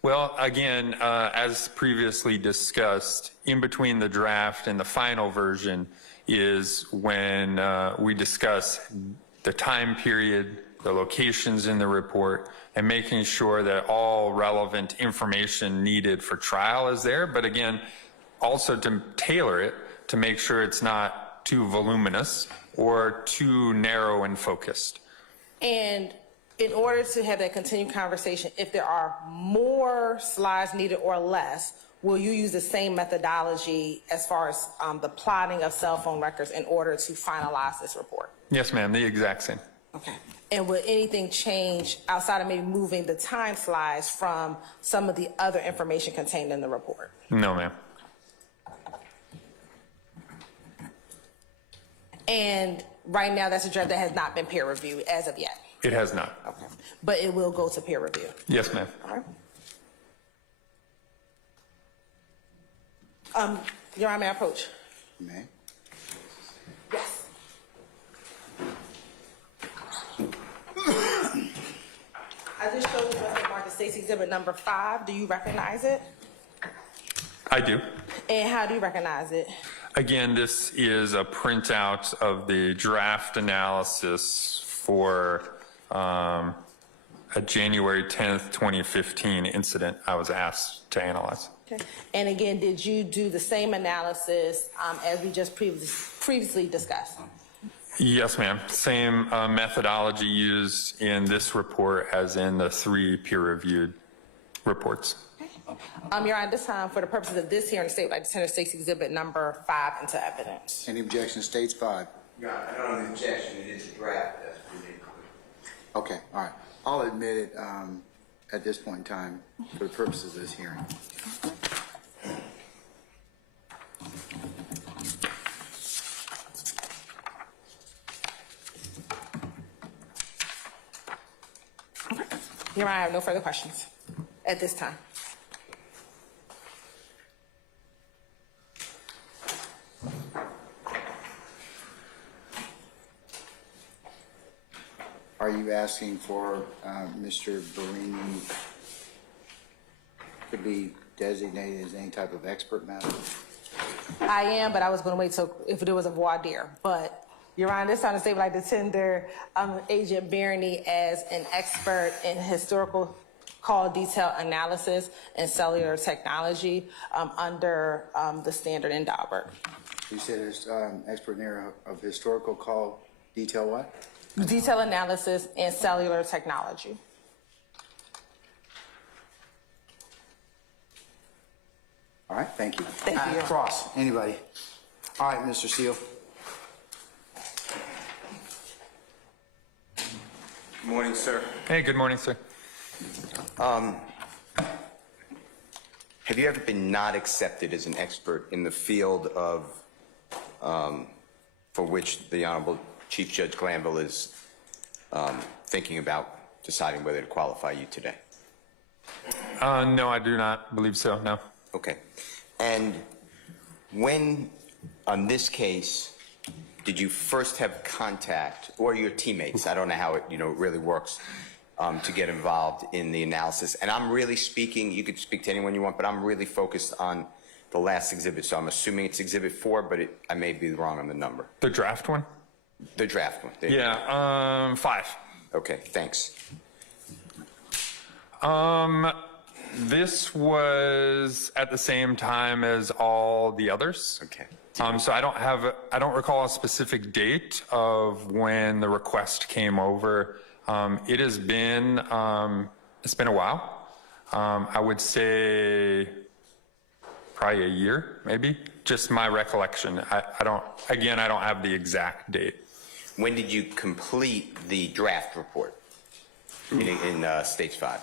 Well, again, as previously discussed, in between the draft and the final version is when we discuss the time period, the locations in the report, and making sure that all relevant information needed for trial is there. But again, also to tailor it to make sure it's not too voluminous or too narrow and focused. And in order to have that continued conversation, if there are more slides needed or less, will you use the same methodology as far as the plotting of cell phone records in order to finalize this report? Yes, ma'am, the exact same. Okay. And will anything change outside of maybe moving the time slides from some of the other information contained in the report? No, ma'am. And right now, that's a draft that has not been peer reviewed as of yet? It has not. Okay. But it will go to peer review? Yes, ma'am. All right. Your Honor, may I approach? You may. Yes. I just showed you what's marked as State's Exhibit number 5. Do you recognize it? I do. And how do you recognize it? Again, this is a printout of the draft analysis for a January 10th, 2015 incident I was asked to analyze. Okay. And again, did you do the same analysis as we just previously discussed? Yes, ma'am. Same methodology used in this report as in the 3 peer-reviewed reports. Your Honor, this time, for the purposes of this hearing, the state would like to tender State's Exhibit number 5 into evidence. Any objection to States 5? Yeah, I don't have an objection, it is a draft, that's what it is. Okay, all right. I'll admit it at this point in time for the purposes of this hearing. Your Honor, I have no further questions at this time. Are you asking for Mr. Barini to be designated as any type of expert matter? I am, but I was going to wait till if there was a voir dire. But, Your Honor, this time the state would like to tender Agent Barney as an expert in historical call detail analysis and cellular technology under the standard in Daubert. You said there's expert in area of historical call detail what? Detail analysis and cellular technology. All right, thank you. Thank you, Your Honor. Cross, anybody? All right, Mr. Seal. Good morning, sir. Hey, good morning, sir. Have you ever been not accepted as an expert in the field of, for which the Honorable Chief Judge Glanville is thinking about deciding whether to qualify you today? No, I do not believe so, no. Okay. And when, on this case, did you first have contact, or your teammates, I don't know how it, really works, to get involved in the analysis? And I'm really speaking, you could speak to anyone you want, but I'm really focused on the last exhibit, so I'm assuming it's Exhibit 4, but I may be wrong on the number. The draft one? The draft one. Yeah, 5. Okay, thanks. This was at the same time as all the others. Okay. So I don't recall a specific date of when the request came over. It has been, it's been a while. I would say probably a year, maybe. Just my recollection. I don't have the exact date. When did you complete the draft report in Stage 5?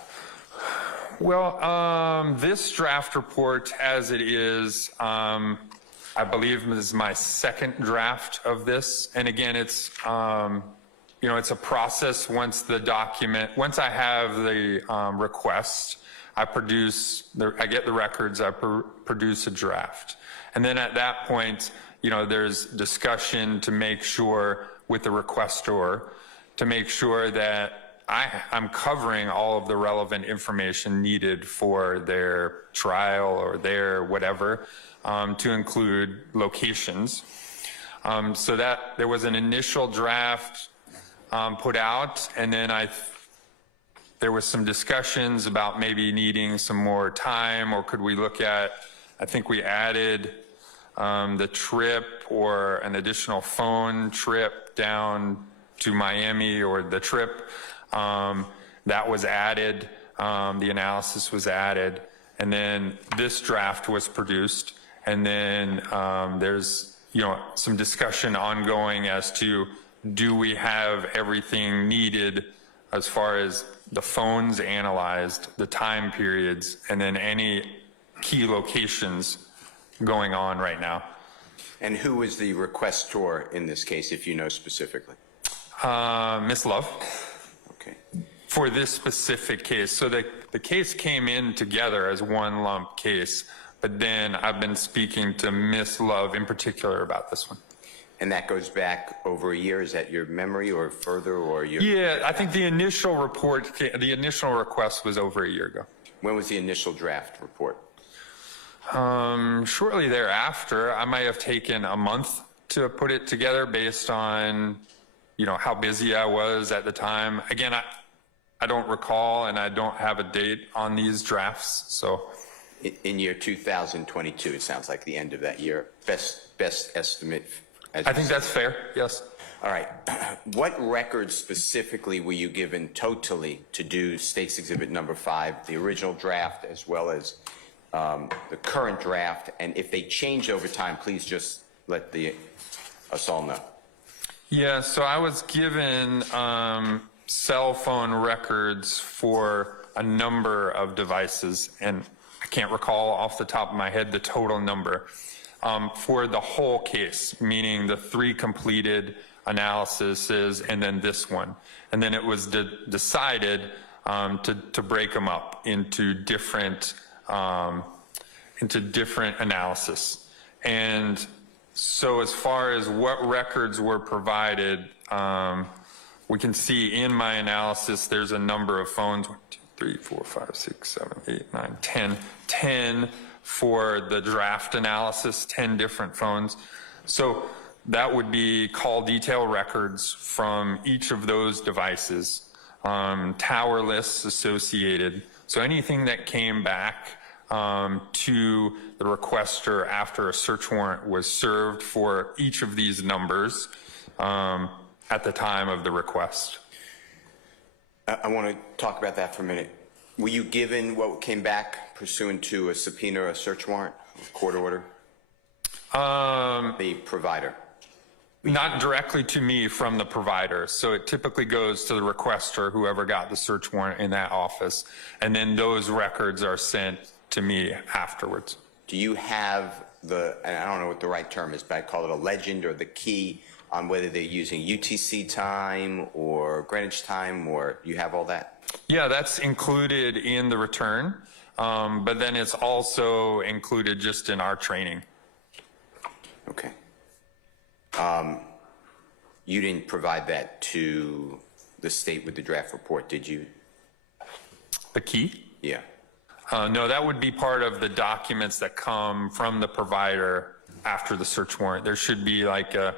Well, this draft report, as it is, I believe is my second draft of this. And again, it's, it's a process. Once I have the request, I get the records, I produce a draft. And then at that point, there's discussion to make sure with the requestor to make sure that I'm covering all of the relevant information needed for their trial or their whatever, to include locations. So that there was an initial draft put out, and then there was some discussions about maybe needing some more time, or could we look at, I think we added the trip or an additional phone trip down to Miami, or the trip that was added, the analysis was added, and then this draft was produced, and then there's some discussion ongoing as to, do we have everything needed as far as the phones analyzed, the time periods, and then any key locations going on right now. And who is the requestor in this case, if you know specifically? Miss Love. Okay. For this specific case. So the case came in together as one lump case, but then I've been speaking to Miss Love in particular about this one. And that goes back over a year? Is that your memory, or further, or your? Yeah, I think the initial request was over a year ago. When was the initial draft report? Shortly thereafter. I might have taken a month to put it together based on, how busy I was at the time. Again, I don't recall, and I don't have a date on these drafts, so. In year 2022, it sounds like the end of that year. Best estimate. I think that's fair, yes. All right. What records specifically were you given totally to do State's Exhibit number 5, the original draft, as well as the current draft? And if they change over time, please just let us all know. Yeah, so I was given cell phone records for a number of devices, and I can't recall off the top of my head the total number. For the whole case, meaning the 3 completed analyses and then this one. And then it was decided to break them up into different analysis. And so as far as what records were provided, we can see in my analysis, there's a number of phones, 1, 2, 3, 4, 5, 6, 7, 8, 9, 10 for the draft analysis, 10 different phones. So that would be call detail records from each of those devices, tower lists associated. So anything that came back to the requester after a search warrant was served for each of these numbers at the time of the request. I want to talk about that for a minute. Were you given what came back pursuant to a subpoena or a search warrant, a court order? The provider. Not directly to me from the provider. So it typically goes to the requester, whoever got the search warrant in that office. And then those records are sent to me afterwards. Do you have the, and I don't know what the right term is, but I call it a legend or the key on whether they're using UTC time or Greenwich time, or you have all that? Yeah, that's included in the return. But then it's also included just in our training. Okay. You didn't provide that to the state with the draft report, did you? The key? Yeah. No, that would be part of the documents that come from the provider after the search warrant. There should be like a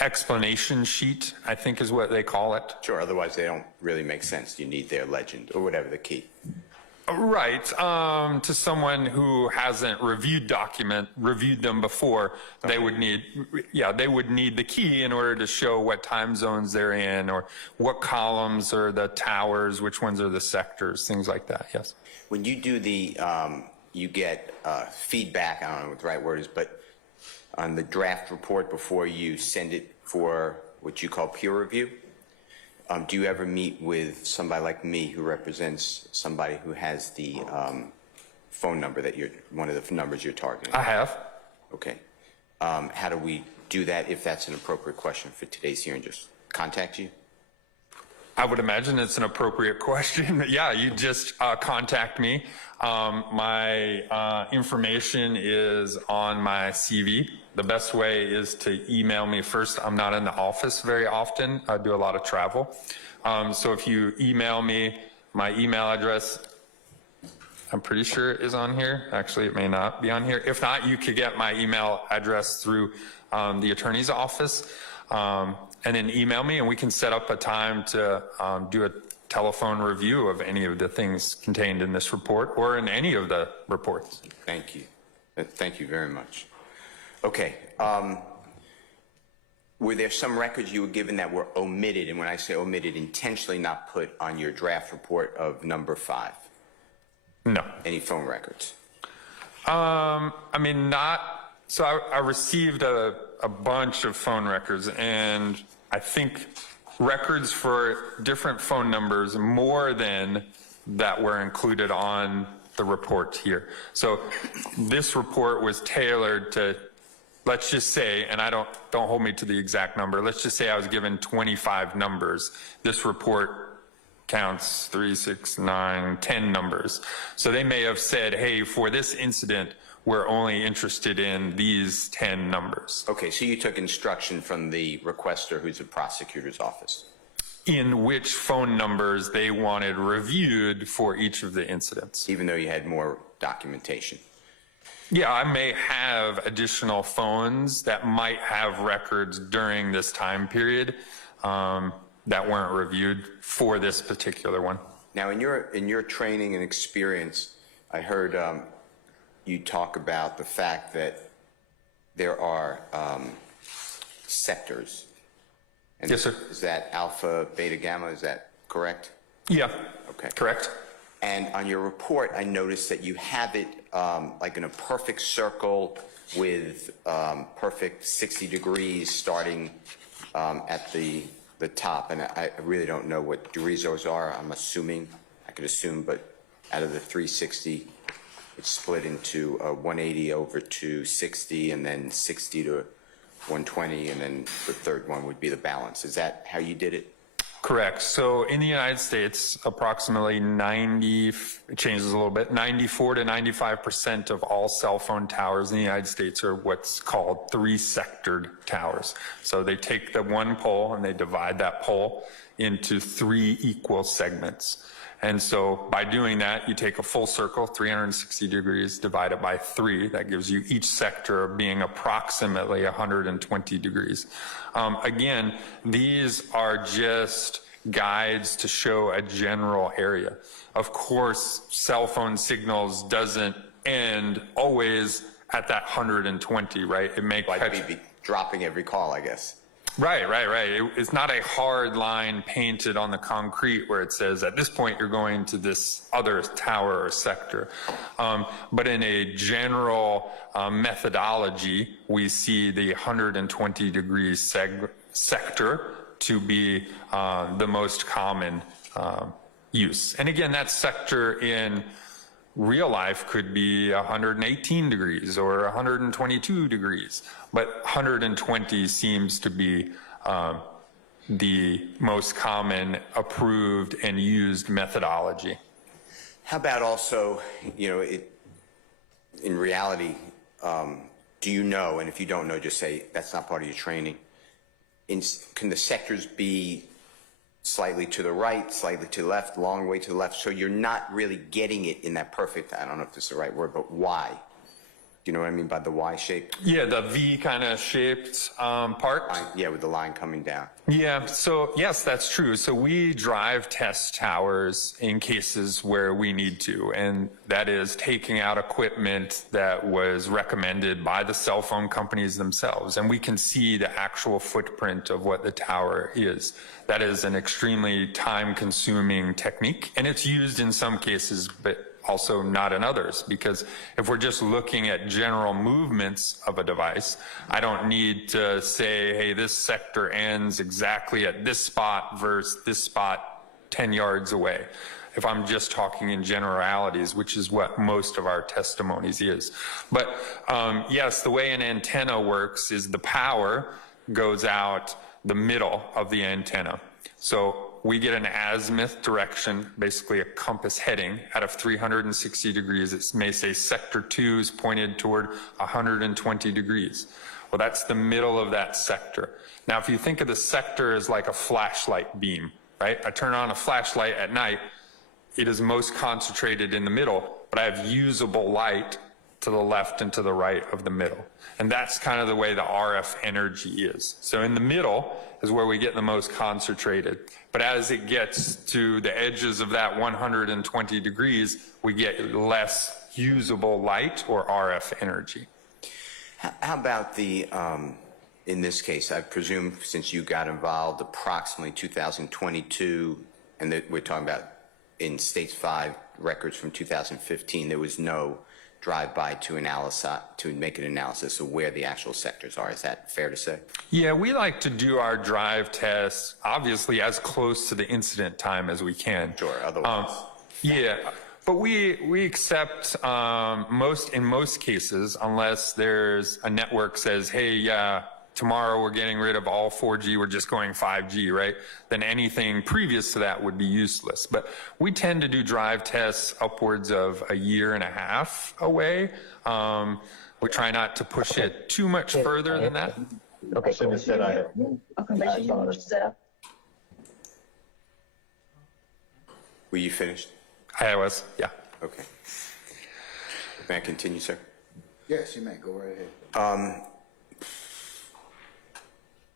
explanation sheet, I think is what they call it. Sure, otherwise they don't really make sense. You need their legend or whatever the key. Right, to someone who hasn't reviewed them before, they would need the key in order to show what time zones they're in, or what columns are the towers, which ones are the sectors, things like that, yes. When you do the, you get feedback, I don't know what the right word is, but on the draft report before you send it for what you call peer review, do you ever meet with somebody like me who represents somebody who has the phone number that one of the numbers you're targeting? I have. Okay. How do we do that if that's an appropriate question for today's hearing? Just contact you? I would imagine it's an appropriate question. Yeah, you just contact me. My information is on my CV. The best way is to email me first. I'm not in the office very often. I do a lot of travel. So if you email me, my email address, I'm pretty sure it is on here. Actually, it may not be on here. If not, you could get my email address through the attorney's office. And then email me, and we can set up a time to do a telephone review of any of the things contained in this report or in any of the reports. Thank you. Thank you very much. Okay. Were there some records you were given that were omitted? And when I say omitted, intentionally not put on your draft report of number 5? No. Any phone records? I mean, not. So I received a bunch of phone records, and I think records for different phone numbers more than that were included on the report here. So this report was tailored to, let's just say, and don't hold me to the exact number, let's just say I was given 25 numbers. This report counts 3, 6, 9, 10 numbers. So they may have said, hey, for this incident, we're only interested in these 10 numbers. Okay, so you took instruction from the requester, who's the prosecutor's office. In which phone numbers they wanted reviewed for each of the incidents. Even though you had more documentation. Yeah, I may have additional phones that might have records during this time period that weren't reviewed for this particular one. Now, in your training and experience, I heard you talk about the fact that there are sectors. And yes, sir. Is that alpha, beta, gamma? Is that correct? Yeah. Okay. Correct. And on your report, I noticed that you have it like in a perfect circle with perfect 60 degrees starting at the top. And I really don't know what degrees those are. I'm assuming, I could assume, but out of the 360, it's split into 180 over to 60, and then 60 to 120, and then the third one would be the balance. Is that how you did it? Correct. So in the United States, approximately it changes a little bit, 94 to 95% of all cell phone towers in the United States are what's called 3-sectored towers. So they take the one pole and they divide that pole into 3 equal segments. And so by doing that, you take a full circle, 360 degrees, divide it by 3. That gives you each sector being approximately 120 degrees. Again, these are just guides to show a general area. Of course, cell phone signals doesn't end always at that 120, right? It may Like be dropping every call, I guess. Right. It's not a hard line painted on the concrete where it says at this point you're going to this other tower or sector. But in a general methodology, we see the 120 degree sector to be the most common use. And again, that sector in real life could be 118 degrees or 122 degrees, but 120 seems to be the most common approved and used methodology. How about also, in reality, do you know, and if you don't know, just say that's not part of your training, can the sectors be slightly to the right, slightly to the left, long way to the left, so you're not really getting it in that perfect, I don't know if this is the right word, but Y. Do you know what I mean by the Y shape? Yeah, the V kind of shaped part. Yeah, with the line coming down. Yeah, so yes, that's true. So we drive test towers in cases where we need to, and that is taking out equipment that was recommended by the cell phone companies themselves, and we can see the actual footprint of what the tower is. That is an extremely time-consuming technique, and it's used in some cases, but also not in others, because if we're just looking at general movements of a device, I don't need to say, hey, this sector ends exactly at this spot versus this spot 10 yards away. If I'm just talking in generalities, which is what most of our testimonies is. But yes, the way an antenna works is the power goes out the middle of the antenna. So we get an azimuth direction, basically a compass heading out of 360 degrees. It may say sector 2 is pointed toward 120 degrees. Well, that's the middle of that sector. Now, if you think of the sector as like a flashlight beam, right? I turn on a flashlight at night, it is most concentrated in the middle, but I have usable light to the left and to the right of the middle. And that's kind of the way the RF energy is. So in the middle is where we get the most concentrated. But as it gets to the edges of that 120 degrees, we get less usable light or RF energy. How about the, in this case, I presume since you got involved approximately 2022, and that we're talking about in States 5 records from 2015, there was no drive-by to make an analysis of where the actual sectors are. Is that fair to say? Yeah, we like to do our drive tests, obviously, as close to the incident time as we can. Sure, otherwise. Yeah, but we accept in most cases, unless there's a network says, hey, tomorrow we're getting rid of all 4G, we're just going 5G, right? Then anything previous to that would be useless. But we tend to do drive tests upwards of a year and a half away. We try not to push it too much further than that. Okay, so instead I have. Okay, make sure you push this up. Were you finished? I was, yeah. Okay. May I continue, sir? Yes, you may, go right ahead.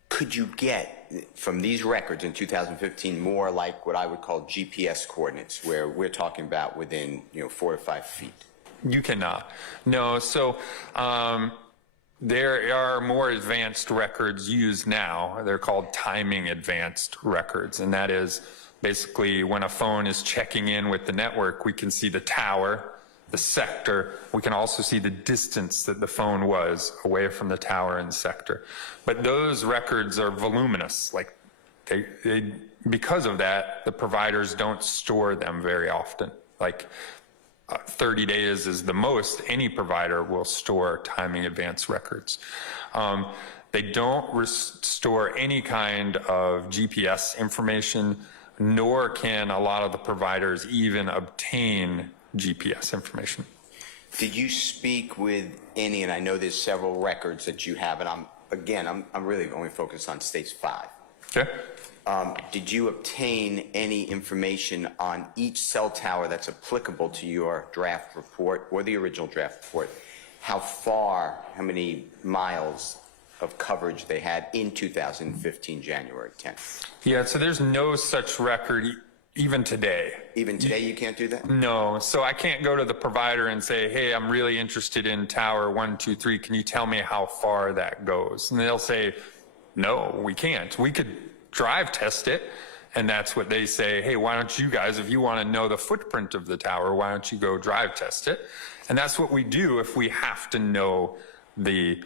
Could you get, from these records in 2015, more like what I would call GPS coordinates, where we're talking about within 4 to 5 feet? You cannot. No, so there are more advanced records used now. They're called timing advanced records, and that is basically when a phone is checking in with the network, we can see the tower, the sector. We can also see the distance that the phone was away from the tower and sector. But those records are voluminous. Like because of that, the providers don't store them very often. Like 30 days is the most any provider will store timing advanced records. They don't store any kind of GPS information, nor can a lot of the providers even obtain GPS information. Did you speak with any, and I know there's several records that you have, and I'm really only focused on states 5. Okay. Did you obtain any information on each cell tower that's applicable to your draft report or the original draft report? How many miles of coverage they had in 2015, January 10th? Yeah, so there's no such record even today. Even today you can't do that? No, so I can't go to the provider and say, hey, I'm really interested in tower 1, 2, 3. Can you tell me how far that goes? And they'll say, no, we can't. We could drive test it. And that's what they say, hey, why don't you guys, if you want to know the footprint of the tower, why don't you go drive test it? And that's what we do if we have to know the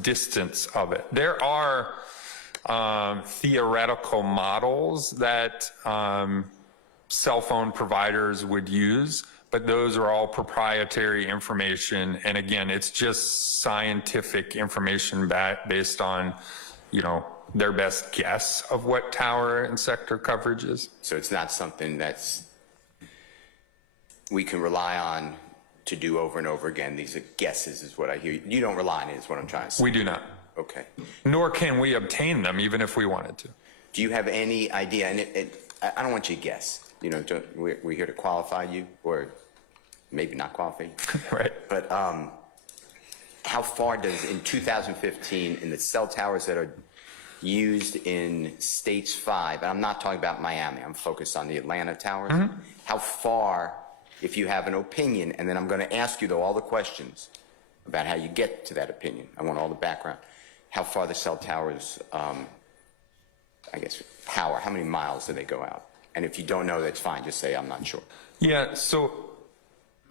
distance of it. There are theoretical models that cell phone providers would use, but those are all proprietary information. And again, it's just scientific information based on, their best guess of what tower and sector coverage is. So it's not something that's we can rely on to do over and over again. These are guesses is what I hear. You don't rely on it is what I'm trying to say. We do not. Okay. Nor can we obtain them even if we wanted to. Do you have any idea, and I don't want you to guess, we're here to qualify you, or maybe not qualify you. Right. But how far does, in 2015, in the cell towers that are used in states 5, and I'm not talking about Miami, I'm focused on the Atlanta towers, how far, if you have an opinion, and then I'm going to ask you, though, all the questions about how you get to that opinion. I want all the background. How far the cell towers, power, how many miles do they go out? And if you don't know, that's fine. Just say, I'm not sure. Yeah, so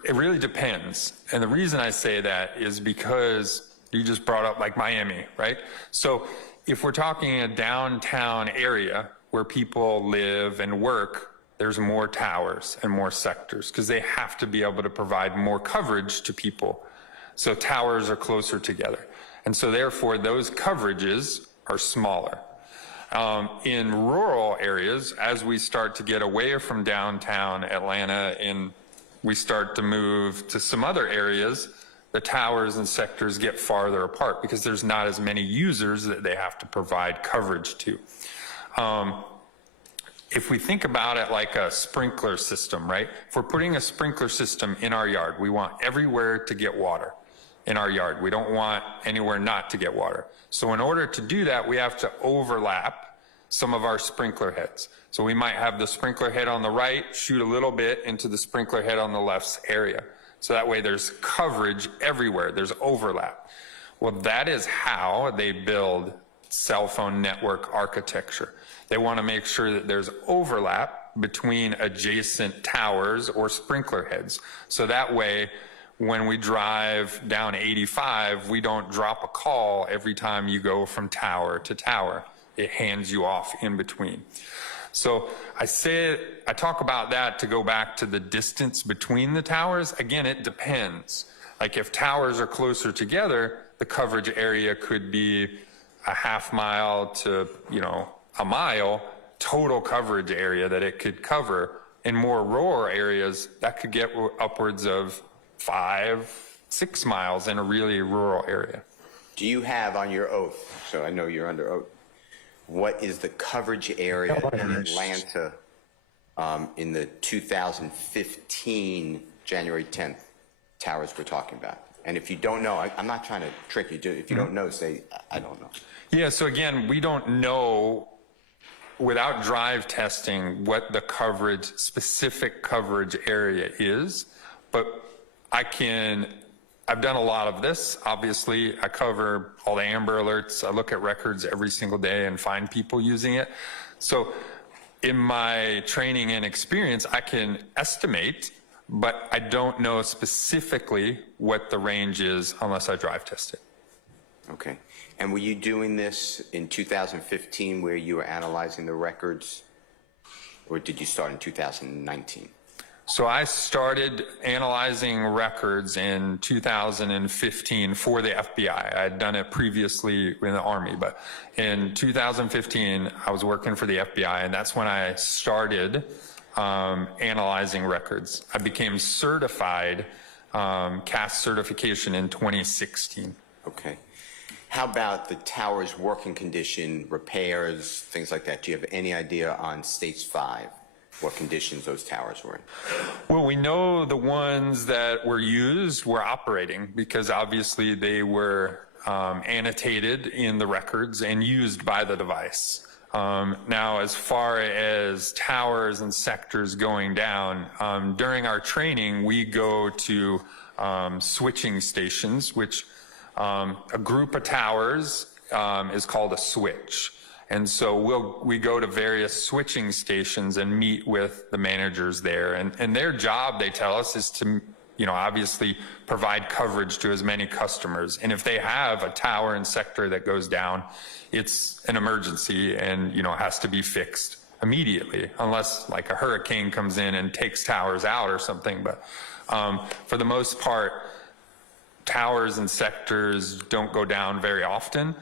it really depends. And the reason I say that is because you just brought up like Miami, right? So if we're talking a downtown area where people live and work, there's more towers and more sectors because they have to be able to provide more coverage to people. So towers are closer together. And so therefore those coverages are smaller. In rural areas, as we start to get away from downtown Atlanta and we start to move to some other areas, the towers and sectors get farther apart because there's not as many users that they have to provide coverage to. If we think about it like a sprinkler system, right? If we're putting a sprinkler system in our yard, we want everywhere to get water in our yard. We don't want anywhere not to get water. So in order to do that, we have to overlap some of our sprinkler heads. So we might have the sprinkler head on the right, shoot a little bit into the sprinkler head on the left's area. So that way there's coverage everywhere, there's overlap. Well, that is how they build cell phone network architecture. They want to make sure that there's overlap between adjacent towers or sprinkler heads. So that way, when we drive down 85, we don't drop a call every time you go from tower to tower. It hands you off in between. So I talk about that to go back to the distance between the towers. Again, it depends. Like if towers are closer together, the coverage area could be a half mile to, a mile total coverage area that it could cover. In more rural areas, that could get upwards of 5-6 miles in a really rural area. Do you have on your oath, so I know you're under oath, what is the coverage area in Atlanta in the 2015 January 10th towers we're talking about? And if you don't know, I'm not trying to trick you. If you don't know, say, I don't know. Yeah, so again, we don't know without drive testing what the specific coverage area is, but I've done a lot of this. Obviously, I cover all the Amber Alerts. I look at records every single day and find people using it. So in my training and experience, I can estimate, but I don't know specifically what the range is unless I drive test it. Okay. And were you doing this in 2015 where you were analyzing the records, or did you start in 2019? So I started analyzing records in 2015 for the FBI. I had done it previously in the Army, but in 2015, I was working for the FBI, and that's when I started analyzing records. I became certified, CAS certification in 2016. Okay. How about the tower's working condition, repairs, things like that? Do you have any idea on States 5, what conditions those towers were in? Well, we know the ones that were used were operating because obviously they were annotated in the records and used by the device. Now, as far as towers and sectors going down, during our training, we go to switching stations, which a group of towers is called a switch. And so we go to various switching stations and meet with the managers there. And their job, they tell us, is to, obviously provide coverage to as many customers. And if they have a tower and sector that goes down, it's an emergency and, has to be fixed immediately, unless like a hurricane comes in and takes towers out or something. But for the most part, towers and sectors don't go down very often.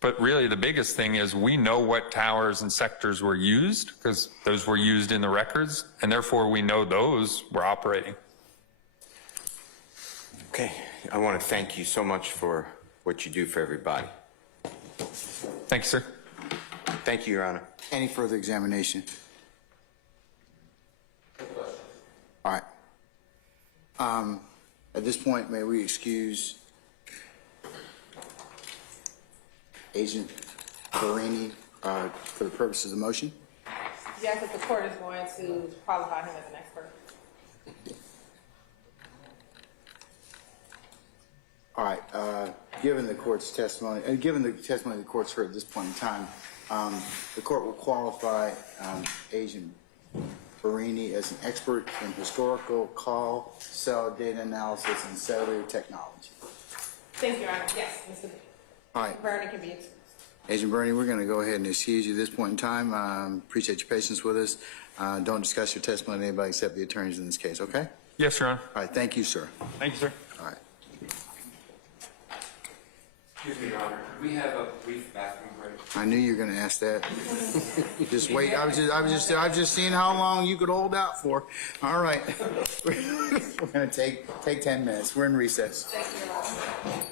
But really the biggest thing is we know what towers and sectors were used because those were used in the records, and therefore we know those were operating. Okay. I want to thank you so much for what you do for everybody. Thank you, sir. Thank you, Your Honor. Any further examination? All right. At this point, may we excuse Agent Barini for the purposes of the motion? Yes, if the court is going to qualify him as an expert. All right, given the court's testimony, and given the testimony the court's heard at this point in time, the court will qualify Agent Barini as an expert in historical call, cell data analysis, and cellular technology. Thank you, Your Honor. Yes, Mr. All right, Vernon can be excused. Agent Barini, we're going to go ahead and excuse you at this point in time. Appreciate your patience with us. Don't discuss your testimony with anybody except the attorneys in this case, okay? Yes, Your Honor. All right, thank you, sir. Thank you, sir. All right. Excuse me, Your Honor, could we have a brief bathroom break? I knew you were going to ask that. Just wait. I was just seeing how long you could hold out for. All right. We're going to take 10 minutes. We're in recess. Thank you, Your Honor.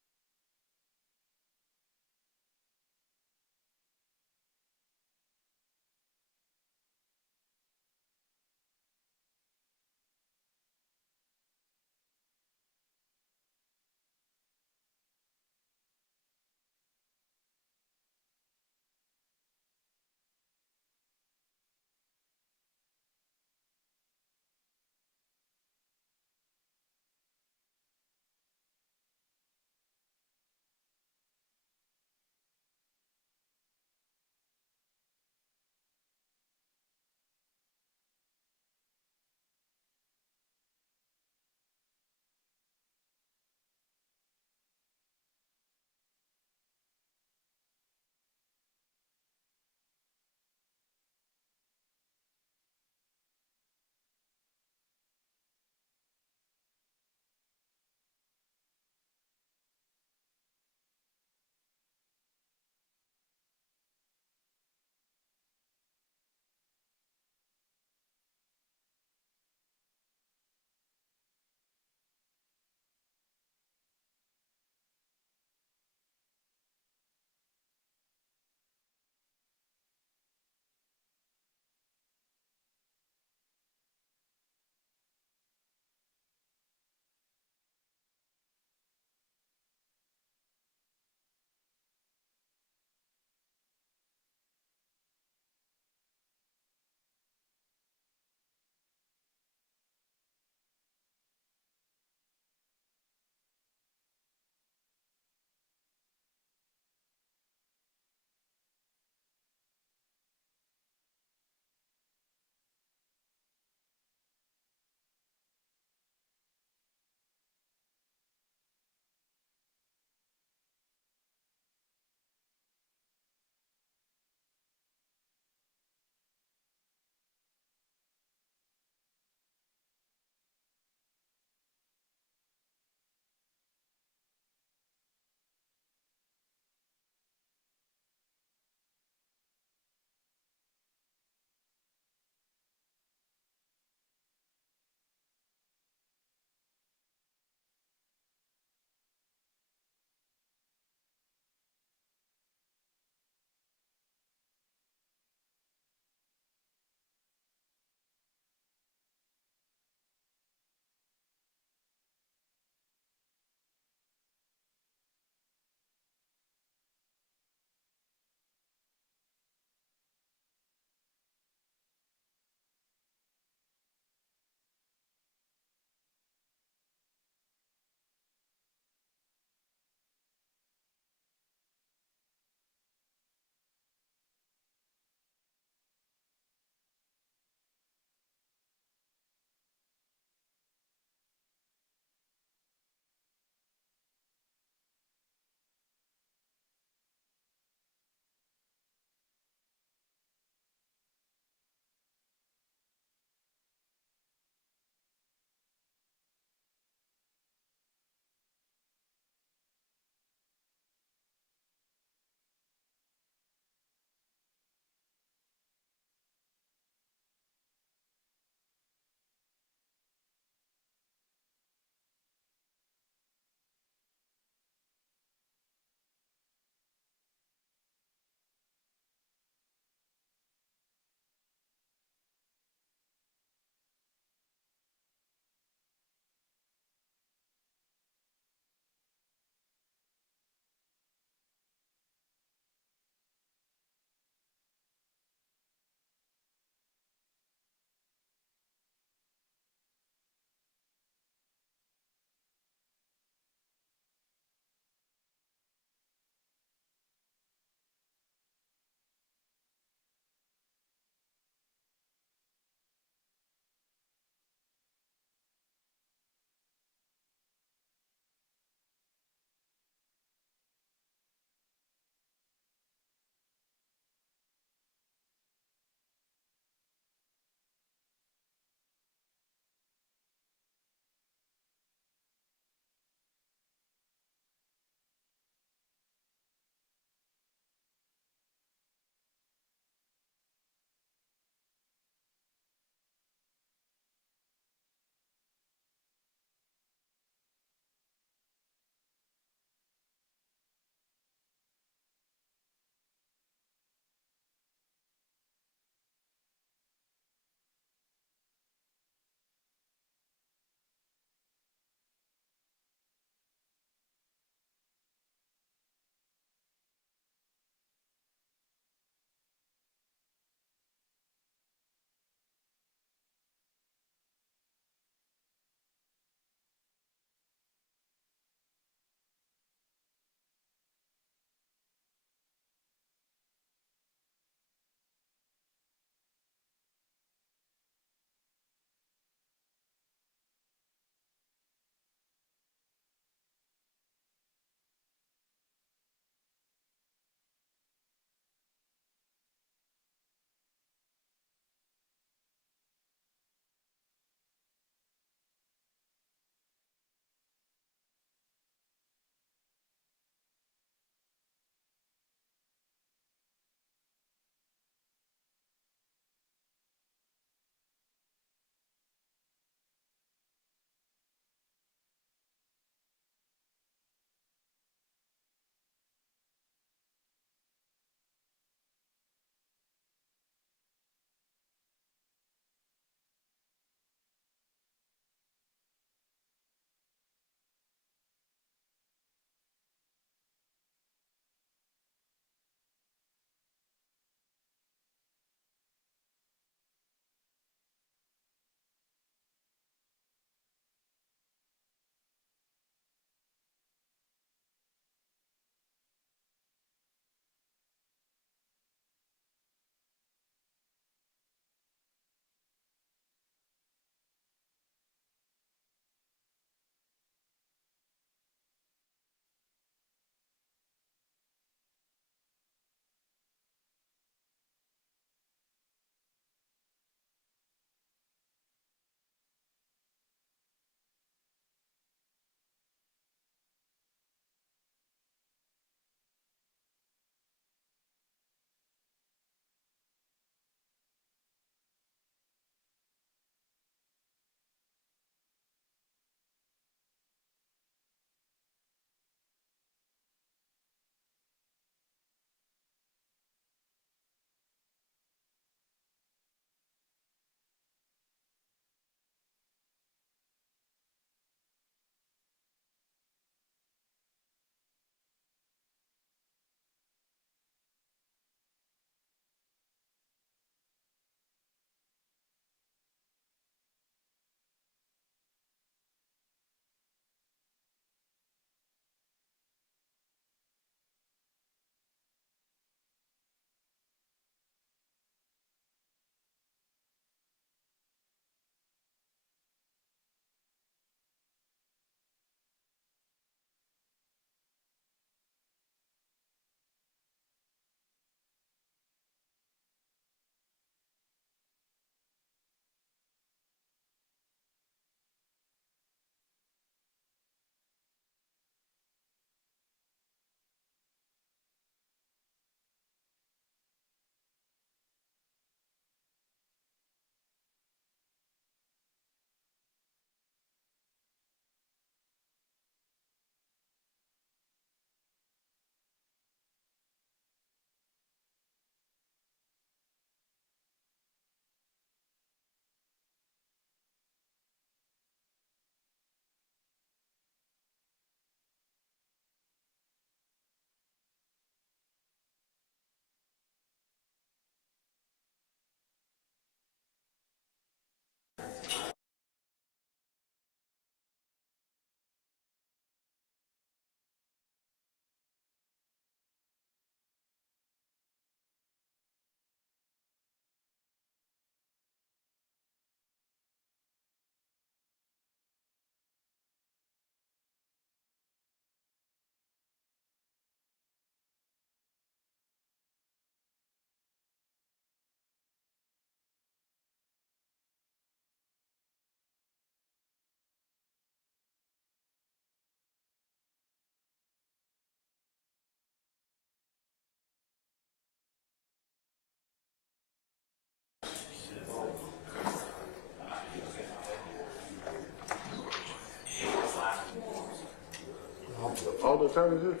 time is it?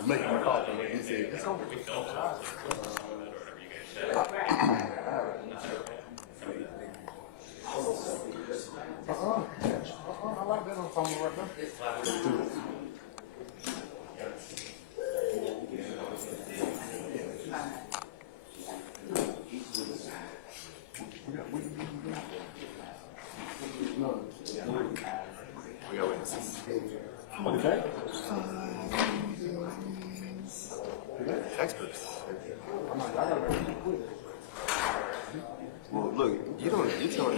I'm making my coffee. He said, it's over. I like that on phone right now. Okay. Experts. Well, look, you tell me.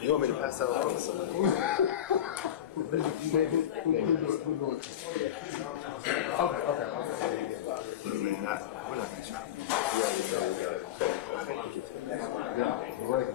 You want me to pass out on something? Okay. We're not going to try. Yeah, we're ready.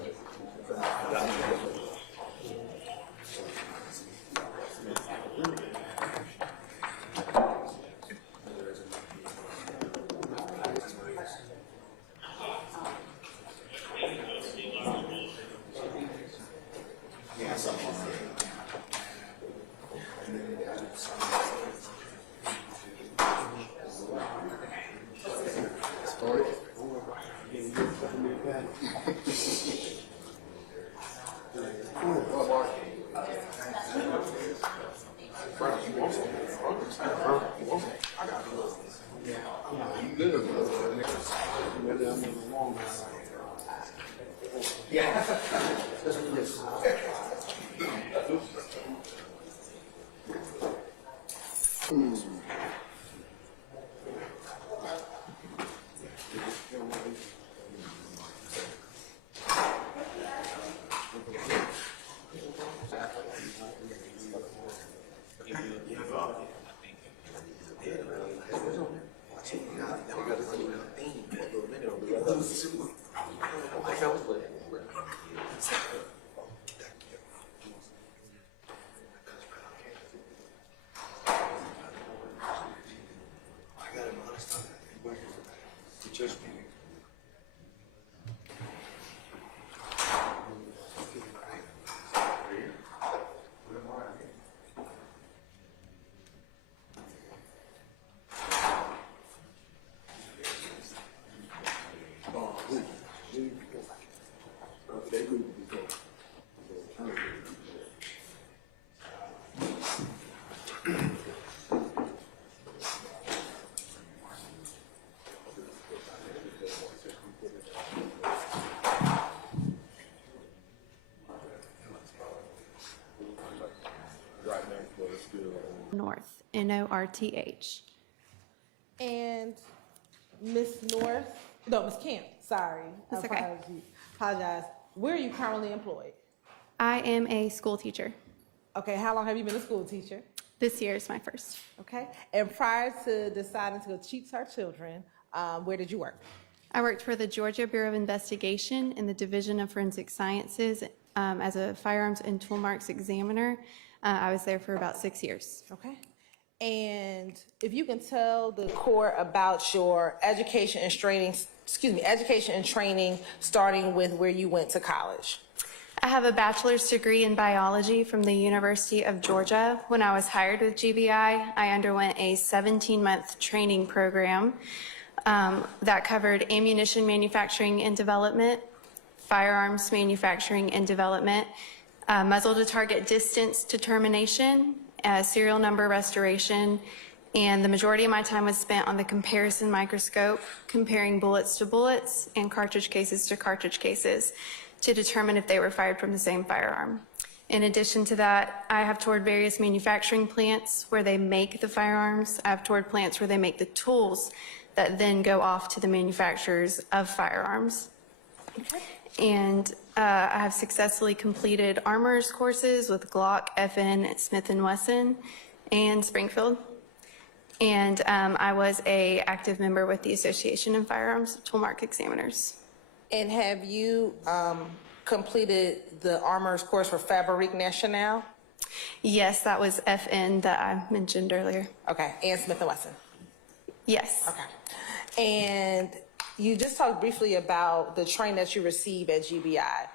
North, North. And Miss Camp, sorry. That's okay. Apologize. Where are you currently employed? I am a school teacher. Okay, how long have you been a school teacher? This year is my first. Okay, and prior to deciding to go teach our children, where did you work? I worked for the Georgia Bureau of Investigation in the Division of Forensic Sciences as a firearms and tool marks examiner. I was there for about 6 years. Okay. And if you can tell the court about your education and training, starting with where you went to college. I have a bachelor's degree in biology from the University of Georgia. When I was hired with GBI, I underwent a 17-month training program that covered ammunition manufacturing and development, firearms manufacturing and development, muzzle to target distance determination, serial number restoration, and the majority of my time was spent on the comparison microscope, comparing bullets to bullets and cartridge cases to cartridge cases to determine if they were fired from the same firearm. In addition to that, I have toured various manufacturing plants where they make the firearms. I've toured plants where they make the tools that then go off to the manufacturers of firearms. Okay. And I have successfully completed armorers courses with Glock, FN, Smith & Wesson, and Springfield. And I was a active member with the Association of Firearms Toolmark Examiners. And have you completed the armorer's course for Fabrique Nationale? Yes, that was FN that I mentioned earlier. Okay, and Smith & Wesson? Yes. Okay. And you just talked briefly about the training that you receive at GBI.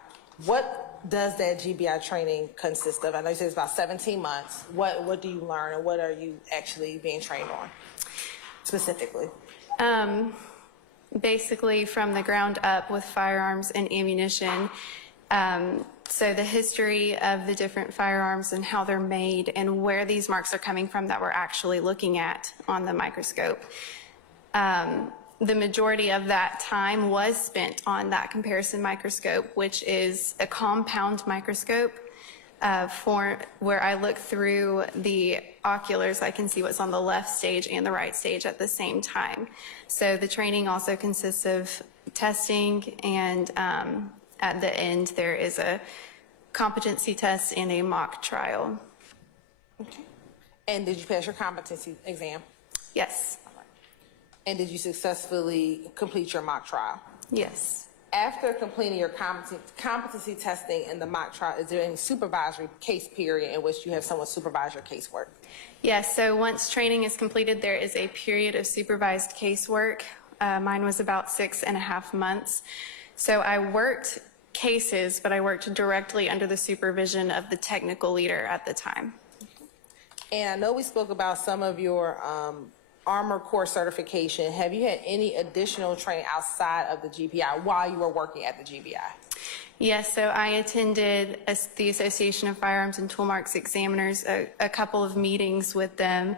What does that GBI training consist of? I know you said it's about 17 months. What do you learn, and what are you actually being trained on specifically? Basically from the ground up with firearms and ammunition. So the history of the different firearms and how they're made and where these marks are coming from that we're actually looking at on the microscope. The majority of that time was spent on that comparison microscope, which is a compound microscope for where I look through the oculars. I can see what's on the left stage and the right stage at the same time. So the training also consists of testing, and at the end there is a competency test and a mock trial. Okay. And did you pass your competency exam? Yes. And did you successfully complete your mock trial? Yes. After completing your competency testing and the mock trial, is there any supervisory case period in which you have someone supervise your casework? Yes, so once training is completed, there is a period of supervised casework. Mine was about 6.5 months. So I worked cases, but I worked directly under the supervision of the technical leader at the time. And I know we spoke about some of your Armor Corps certification. Have you had any additional training outside of the GBI while you were working at the GBI? Yes, so I attended the Association of Firearms and Toolmarks Examiners, a couple of meetings with them,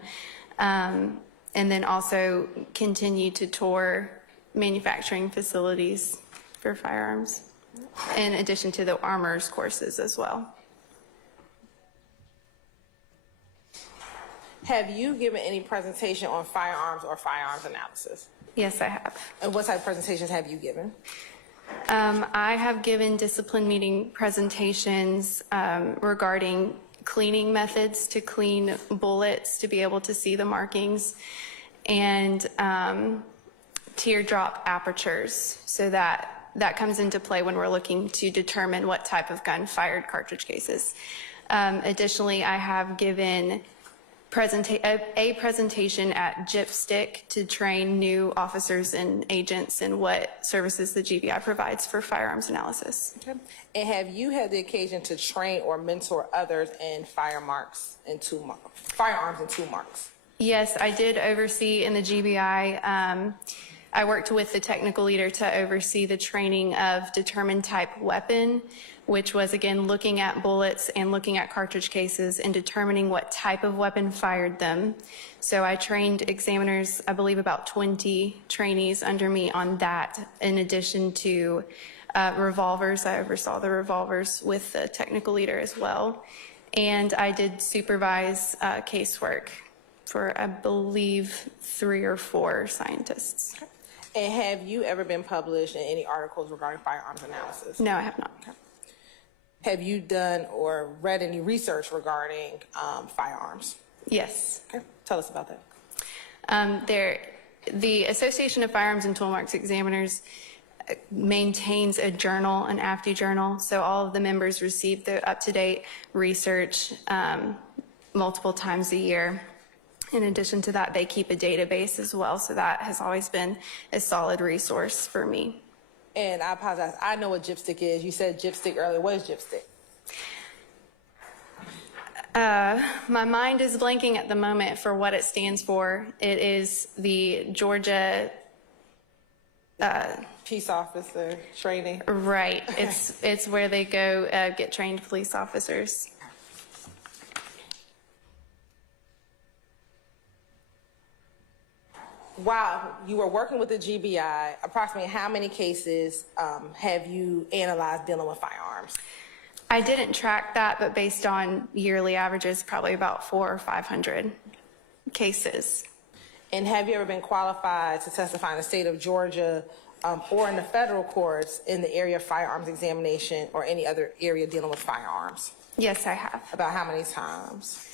and then also continued to tour manufacturing facilities for firearms, in addition to the armorers courses as well. Have you given any presentation on firearms or firearms analysis? Yes, I have. And what type of presentations have you given? I have given discipline meeting presentations regarding cleaning methods to clean bullets to be able to see the markings, and teardrop apertures, so that comes into play when we're looking to determine what type of gun fired cartridge cases. Additionally, I have given a presentation at JIPSTIC to train new officers and agents in what services the GBI provides for firearms analysis. Okay. And have you had the occasion to train or mentor others in firearms and toolmarks? Yes, I did oversee in the GBI. I worked with the technical leader to oversee the training of determined type weapon, which was, again, looking at bullets and looking at cartridge cases and determining what type of weapon fired them. So I trained examiners, I believe about 20 trainees under me on that, in addition to revolvers. I oversaw the revolvers with the technical leader as well. And I did supervise casework for, I believe, 3 or 4 scientists. And have you ever been published in any articles regarding firearms analysis? No, I have not. Okay. Have you done or read any research regarding firearms? Yes. Okay. Tell us about that. The Association of Firearms and Toolmarks Examiners maintains a journal, an AFTI journal, so all of the members receive the up-to-date research multiple times a year. In addition to that, they keep a database as well, so that has always been a solid resource for me. And I apologize, I know what JIPSTIC is. You said JIPSTIC earlier. What is JIPSTIC? My mind is blanking at the moment for what it stands for. It is the Georgia Peace officer training. Right. It's where they go get trained police officers. While you were working with the GBI, approximately how many cases have you analyzed dealing with firearms? I didn't track that, but based on yearly averages, probably about 400 or 500 cases. And have you ever been qualified to testify in the state of Georgia or in the federal courts in the area of firearms examination or any other area dealing with firearms? Yes, I have. About how many times?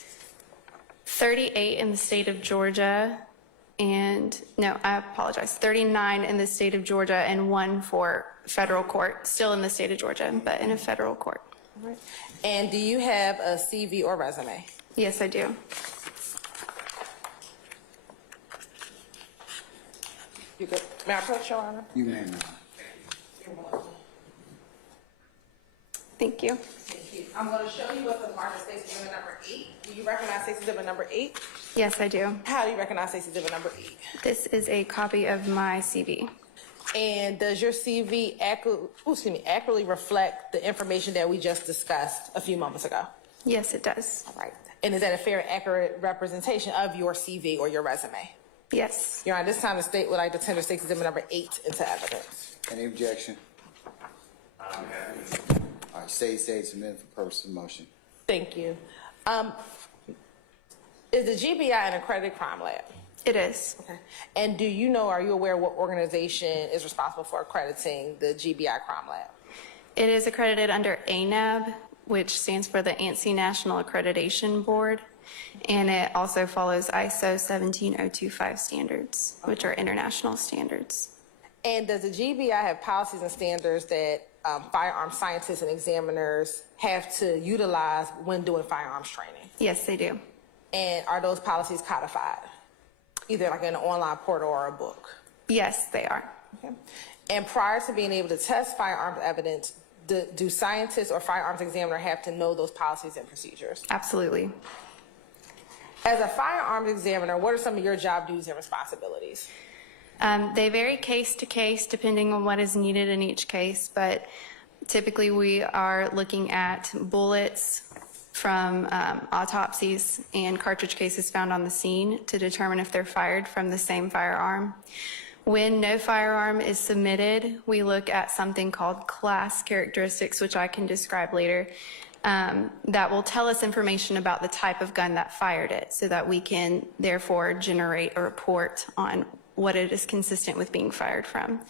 38 in the state of Georgia, and no, I apologize, 39 in the state of Georgia and 1 for federal court, still in the state of Georgia, but in a federal court. All right. And do you have a CV or resume? Yes, I do. You good? May I approach, Your Honor? You may. Thank you. Thank you. I'm going to show you what's on Martha Stacy Exhibit number 8. Do you recognize Stacy Exhibit number 8? Yes, I do. How do you recognize Stacy Exhibit number 8? This is a copy of my CV. And does your CV accurately reflect the information that we just discussed a few moments ago? Yes, it does. All right. And is that a fair and accurate representation of your CV or your resume? Yes. Your Honor, this time the state would like to tender Stacy Exhibit number 8 into evidence. Any objection? All right, state submitted for purpose of motion. Thank you. Is the GBI an accredited crime lab? It is. Okay. And do you know, are you aware what organization is responsible for accrediting the GBI crime lab? It is accredited under ANAB, which stands for the ANSI National Accreditation Board, and it also follows ISO 17025 standards, which are international standards. And does the GBI have policies and standards that firearm scientists and examiners have to utilize when doing firearms training? Yes, they do. And are those policies codified, either like in an online portal or a book? Yes, they are. Okay. And prior to being able to test firearms evidence, do scientists or firearms examiner have to know those policies and procedures? Absolutely. As a firearms examiner, what are some of your job duties and responsibilities? They vary case to case depending on what is needed in each case, but typically we are looking at bullets from autopsies and cartridge cases found on the scene to determine if they're fired from the same firearm. When no firearm is submitted, we look at something called class characteristics, which I can describe later, that will tell us information about the type of gun that fired it so that we can therefore generate a report on what it is consistent with being fired from.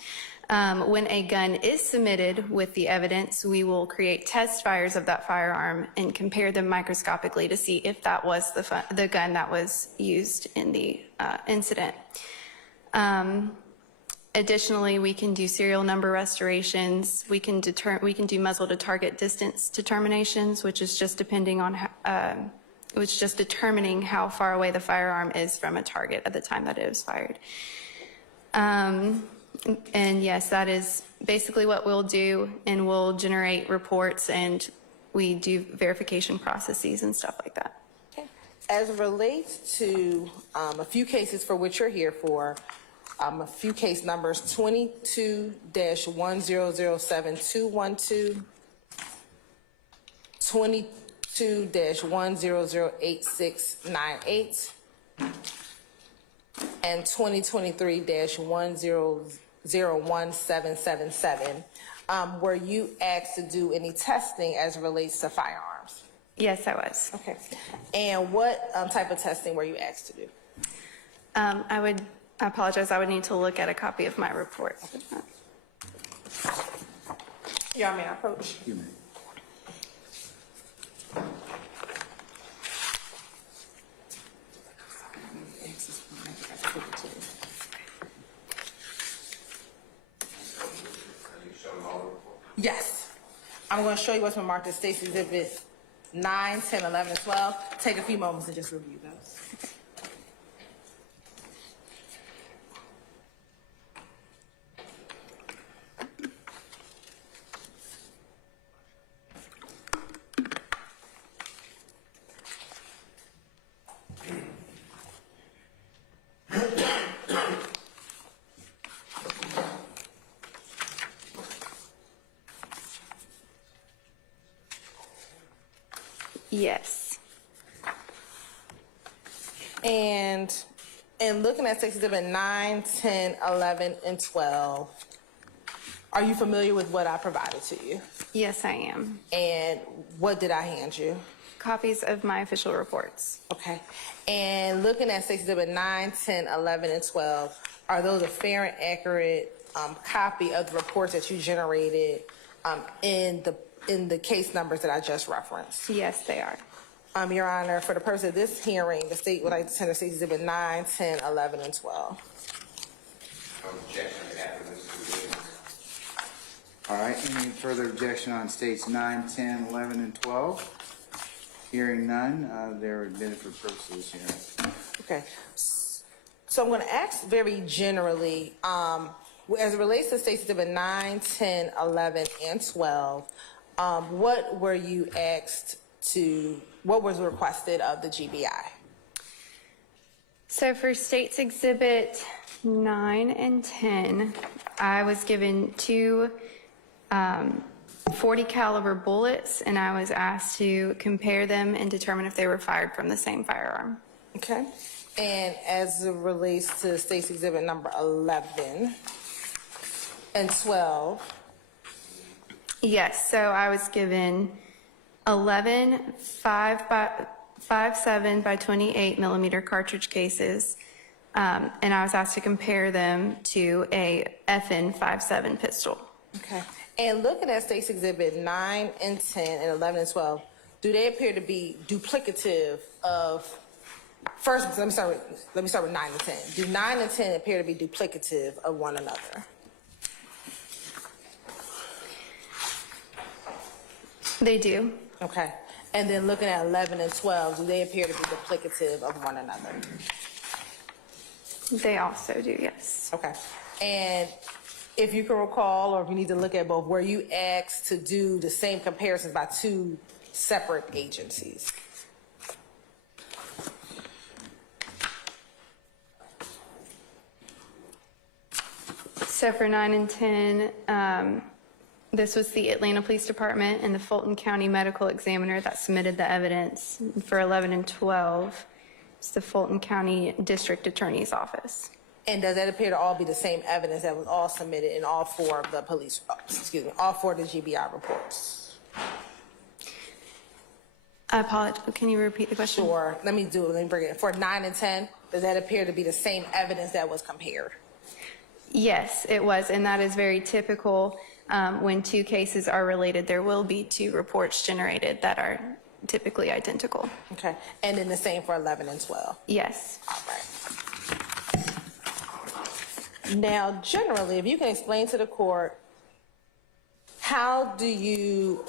When a gun is submitted with the evidence, we will create test fires of that firearm and compare them microscopically to see if that was the gun that was used in the incident. Additionally, we can do serial number restorations. We can do muzzle to target distance determinations, which is just determining how far away the firearm is from a target at the time that it was fired. And yes, that is basically what we'll do, and we'll generate reports, and we do verification processes and stuff like that. Okay. As it relates to a few cases for which you're here for, a few case numbers, 22-1007-212, 22-1008-698, and 2023-1001-777. Were you asked to do any testing as it relates to firearms? Yes, I was. Okay. And what type of testing were you asked to do? I apologize, I would need to look at a copy of my report. Y'all may I approach? You may. Yes. I'm going to show you what's been marked as Stacy Exhibit 9, 10, 11, and 12. Take a few moments and just review those. Yes. And looking at Stacy Exhibit 9, 10, 11, and 12, are you familiar with what I provided to you? Yes, I am. And what did I hand you? Copies of my official reports. Okay. And looking at Stacy Exhibit 9, 10, 11, and 12, are those a fair and accurate copy of the reports that you generated in the case numbers that I just referenced? Yes, they are. Your Honor, for the purpose of this hearing, the state would like to send State Exhibit 9, 10, 11, and 12. No objection to that, Mr. Williams. All right, any further objection on states 9, 10, 11, and 12? Hearing none, they're admitted for purposes of this hearing. Okay. So I'm going to ask very generally, as it relates to State Exhibit 9, 10, 11, and 12, what were you asked to, what was requested of the GBI? So for States Exhibit 9 and 10, I was given two 40 caliber bullets, and I was asked to compare them and determine if they were fired from the same firearm. Okay. And as it relates to State's Exhibit number 11 and 12? Yes, so I was given 11 5.7 by 28 millimeter cartridge cases, and I was asked to compare them to a FN 5.7 pistol. Okay. And looking at State's Exhibit 9 and 10 and 11 and 12, do they appear to be duplicative of, first, let me start with 9 and 10. Do 9 and 10 appear to be duplicative of one another? They do. Okay. And then looking at 11 and 12, do they appear to be duplicative of one another? They also do, yes. Okay. And if you can recall, or if you need to look at both, were you asked to do the same comparisons by two separate agencies? So for 9 and 10, this was the Atlanta Police Department and the Fulton County Medical Examiner that submitted the evidence. For 11 and 12, it's the Fulton County District Attorney's Office. And does that appear to all be the same evidence that was all submitted in all four of the police, all four of the GBI reports? I apologize. Can you repeat the question? Sure. Let me bring it. For 9 and 10, does that appear to be the same evidence that was compared? Yes, it was, and that is very typical. When two cases are related, there will be two reports generated that are typically identical. Okay. And then the same for 11 and 12? Yes. All right. Now, generally, if you can explain to the court, how do you,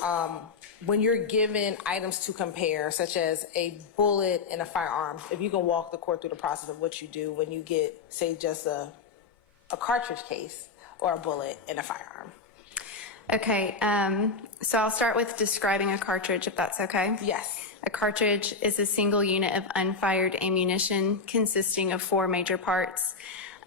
when you're given items to compare, such as a bullet and a firearm, if you can walk the court through the process of what you do when you get, say, just a cartridge case or a bullet and a firearm? Okay, so I'll start with describing a cartridge, if that's okay. Yes. A cartridge is a single unit of unfired ammunition consisting of 4 major parts.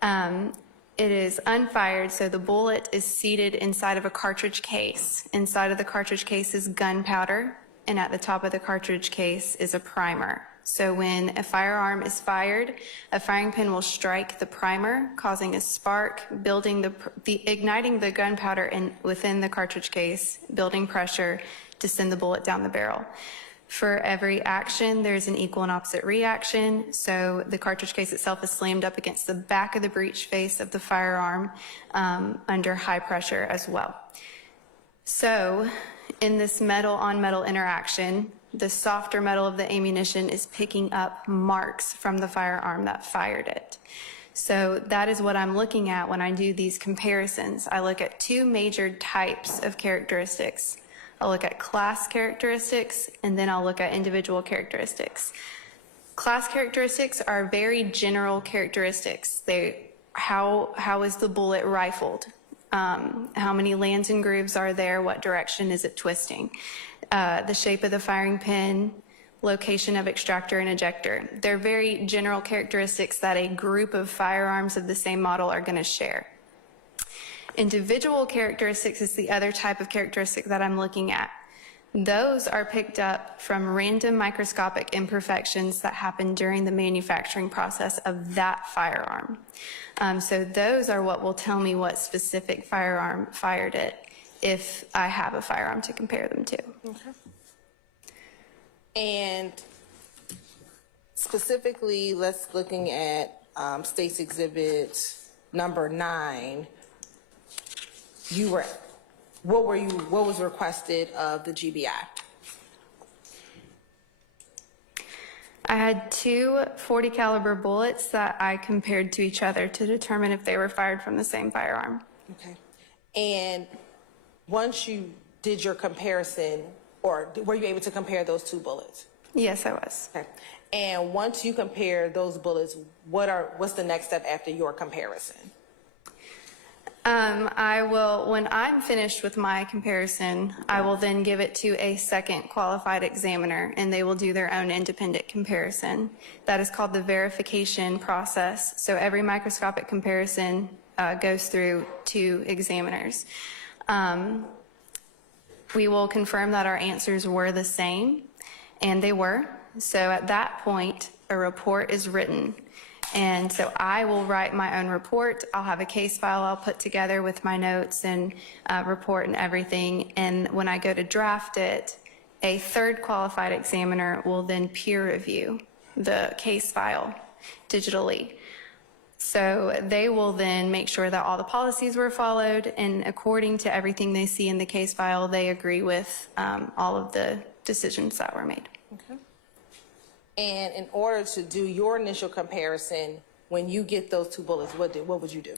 It is unfired, so the bullet is seated inside of a cartridge case. Inside of the cartridge case is gunpowder, and at the top of the cartridge case is a primer. So when a firearm is fired, a firing pin will strike the primer, causing a spark, igniting the gunpowder within the cartridge case, building pressure to send the bullet down the barrel. For every action, there's an equal and opposite reaction. So the cartridge case itself is slammed up against the back of the breech face of the firearm under high pressure as well. So in this metal-on-metal interaction, the softer metal of the ammunition is picking up marks from the firearm that fired it. So that is what I'm looking at when I do these comparisons. I look at 2 major types of characteristics. I'll look at class characteristics, and then I'll look at individual characteristics. Class characteristics are very general characteristics. How is the bullet rifled? How many lands and grooves are there? What direction is it twisting? The shape of the firing pin, location of extractor and ejector. They're very general characteristics that a group of firearms of the same model are going to share. Individual characteristics is the other type of characteristic that I'm looking at. Those are picked up from random microscopic imperfections that happen during the manufacturing process of that firearm. So those are what will tell me what specific firearm fired it if I have a firearm to compare them to. Okay. And specifically, let's looking at State's Exhibit number 9. what was requested of the GBI? I had two .40 caliber bullets that I compared to each other to determine if they were fired from the same firearm. Okay. And once you did your comparison, or were you able to compare those two bullets? Yes, I was. Okay. And once you compare those bullets, what's the next step after your comparison? When I'm finished with my comparison, I will then give it to a second qualified examiner, and they will do their own independent comparison. That is called the verification process. So every microscopic comparison goes through 2 examiners. We will confirm that our answers were the same, and they were. So at that point, a report is written. And so I will write my own report. I'll have a case file I'll put together with my notes and report and everything. And when I go to draft it, a third qualified examiner will then peer review the case file digitally. So they will then make sure that all the policies were followed, and according to everything they see in the case file, they agree with all of the decisions that were made. Okay. And in order to do your initial comparison, when you get those 2 bullets, what would you do?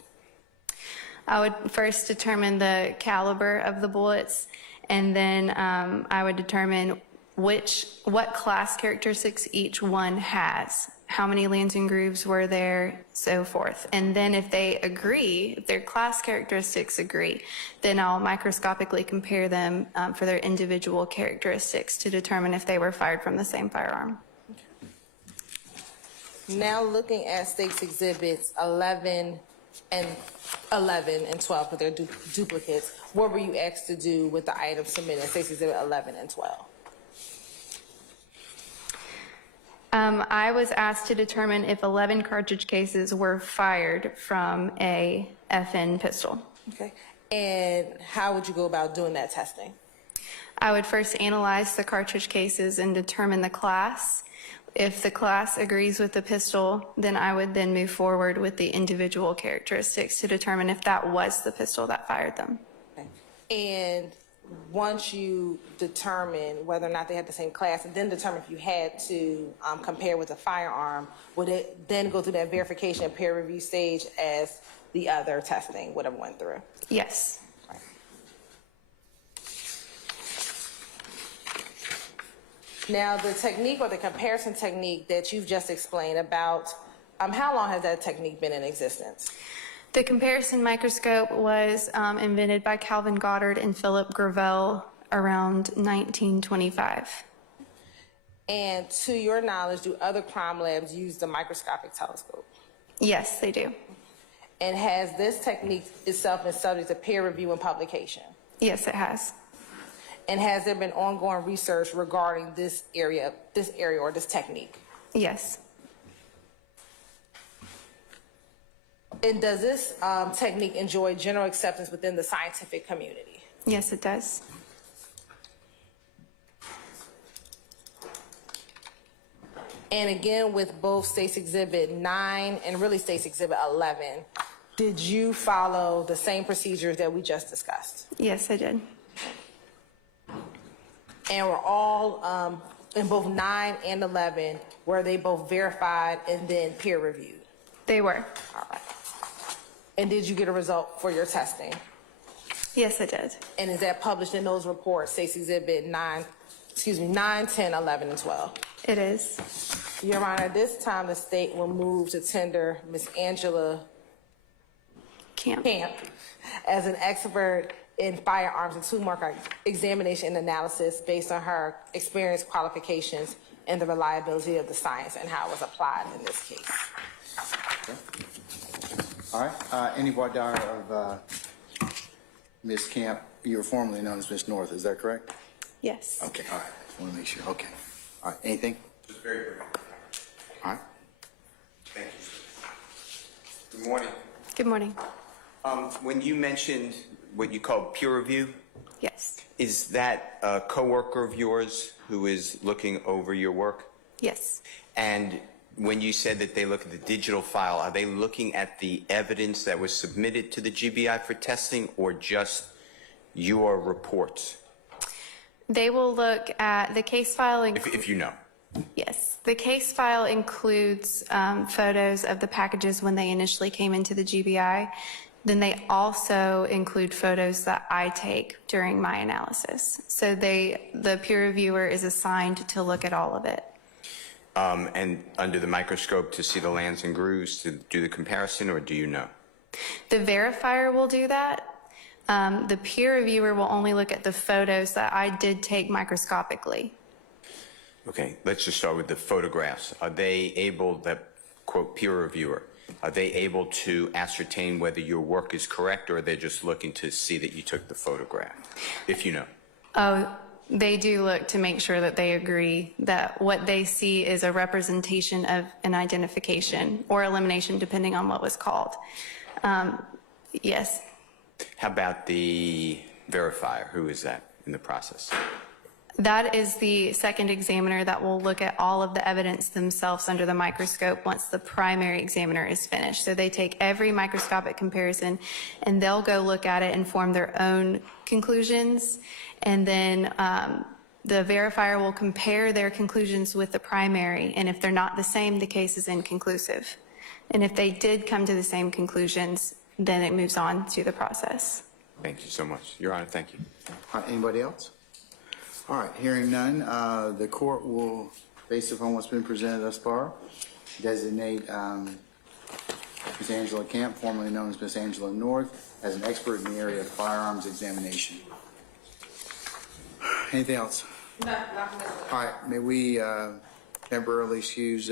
I would first determine the caliber of the bullets, and then I would determine what class characteristics each one has, how many lands and grooves were there, so forth. And then if they agree, if their class characteristics agree, then I'll microscopically compare them for their individual characteristics to determine if they were fired from the same firearm. Now looking at State's Exhibits 11 and 12, but they're duplicates, what were you asked to do with the items submitted in State's Exhibit 11 and 12? I was asked to determine if 11 cartridge cases were fired from a FN pistol. Okay. And how would you go about doing that testing? I would first analyze the cartridge cases and determine the class. If the class agrees with the pistol, then I would then move forward with the individual characteristics to determine if that was the pistol that fired them. Okay. And once you determine whether or not they had the same class, and then determine if you had to compare with a firearm, would it then go through that verification and peer review stage as the other testing would have went through? Yes. Right. Now, the technique or the comparison technique that you've just explained about, how long has that technique been in existence? The comparison microscope was invented by Calvin Goddard and Philip Gravel around 1925. And to your knowledge, do other crime labs use the microscopic telescope? Yes, they do. And has this technique itself been subject to peer review and publication? Yes, it has. And has there been ongoing research regarding this area or this technique? Yes. And does this technique enjoy general acceptance within the scientific community? Yes, it does. And again, with both State's Exhibit 9 and really State's Exhibit 11, did you follow the same procedures that we just discussed? Yes, I did. And were all, in both 9 and 11, were they both verified and then peer reviewed? They were. All right. And did you get a result for your testing? Yes, I did. And is that published in those reports, State's Exhibit 9, 10, 11, and 12? It is. Your Honor, this time the state will move to tender Ms. Angela Camp as an expert in firearms and tool-mark examination and analysis based on her experience, qualifications, and the reliability of the science and how it was applied in this case. All right, any voir dire of Ms. Camp? You were formerly known as Ms. North, is that correct? Yes. Okay, all right, just want to make sure, okay. All right, anything? Just very brief. All right. Thank you. Good morning. Good morning. When you mentioned what you call peer review, Yes. is that a coworker of yours who is looking over your work? Yes. And when you said that they look at the digital file, are they looking at the evidence that was submitted to the GBI for testing or just your reports? They will look at the case file. If you know. Yes, the case file includes photos of the packages when they initially came into the GBI. Then they also include photos that I take during my analysis. So the peer reviewer is assigned to look at all of it. And under the microscope to see the lands and grooves to do the comparison, or do you know? The verifier will do that. The peer reviewer will only look at the photos that I did take microscopically. Okay, let's just start with the photographs. Are they able, that quote peer reviewer, are they able to ascertain whether your work is correct, or are they just looking to see that you took the photograph, if you know? Oh, they do look to make sure that they agree that what they see is a representation of an identification or elimination, depending on what was called. Yes. How about the verifier? Who is that in the process? That is the second examiner that will look at all of the evidence themselves under the microscope once the primary examiner is finished. So they take every microscopic comparison and they'll go look at it and form their own conclusions. And then the verifier will compare their conclusions with the primary. And if they're not the same, the case is inconclusive. And if they did come to the same conclusions, then it moves on to the process. Thank you so much. Your Honor, thank you. Anybody else? All right, hearing none, the court will, based upon what's been presented thus far, designate Ms. Angela Camp, formerly known as Ms. Angela North, as an expert in the area of firearms examination. Anything else? No, nothing. All right, may we temporarily excuse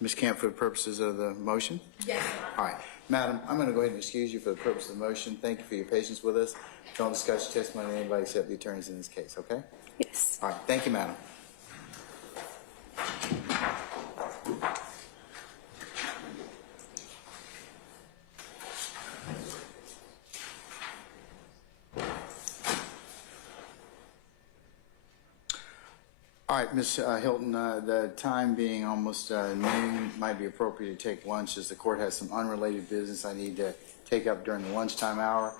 Ms. Camp for the purposes of the motion? Yes. All right, Madam, I'm going to go ahead and excuse you for the purpose of the motion. Thank you for your patience with us. Don't discuss your testimony with anybody except the attorneys in this case, okay? Yes. All right, thank you, Madam. All right, Ms. Hilton, the time being almost noon, might be appropriate to take lunch as the court has some unrelated business I need to take up during the lunchtime hour.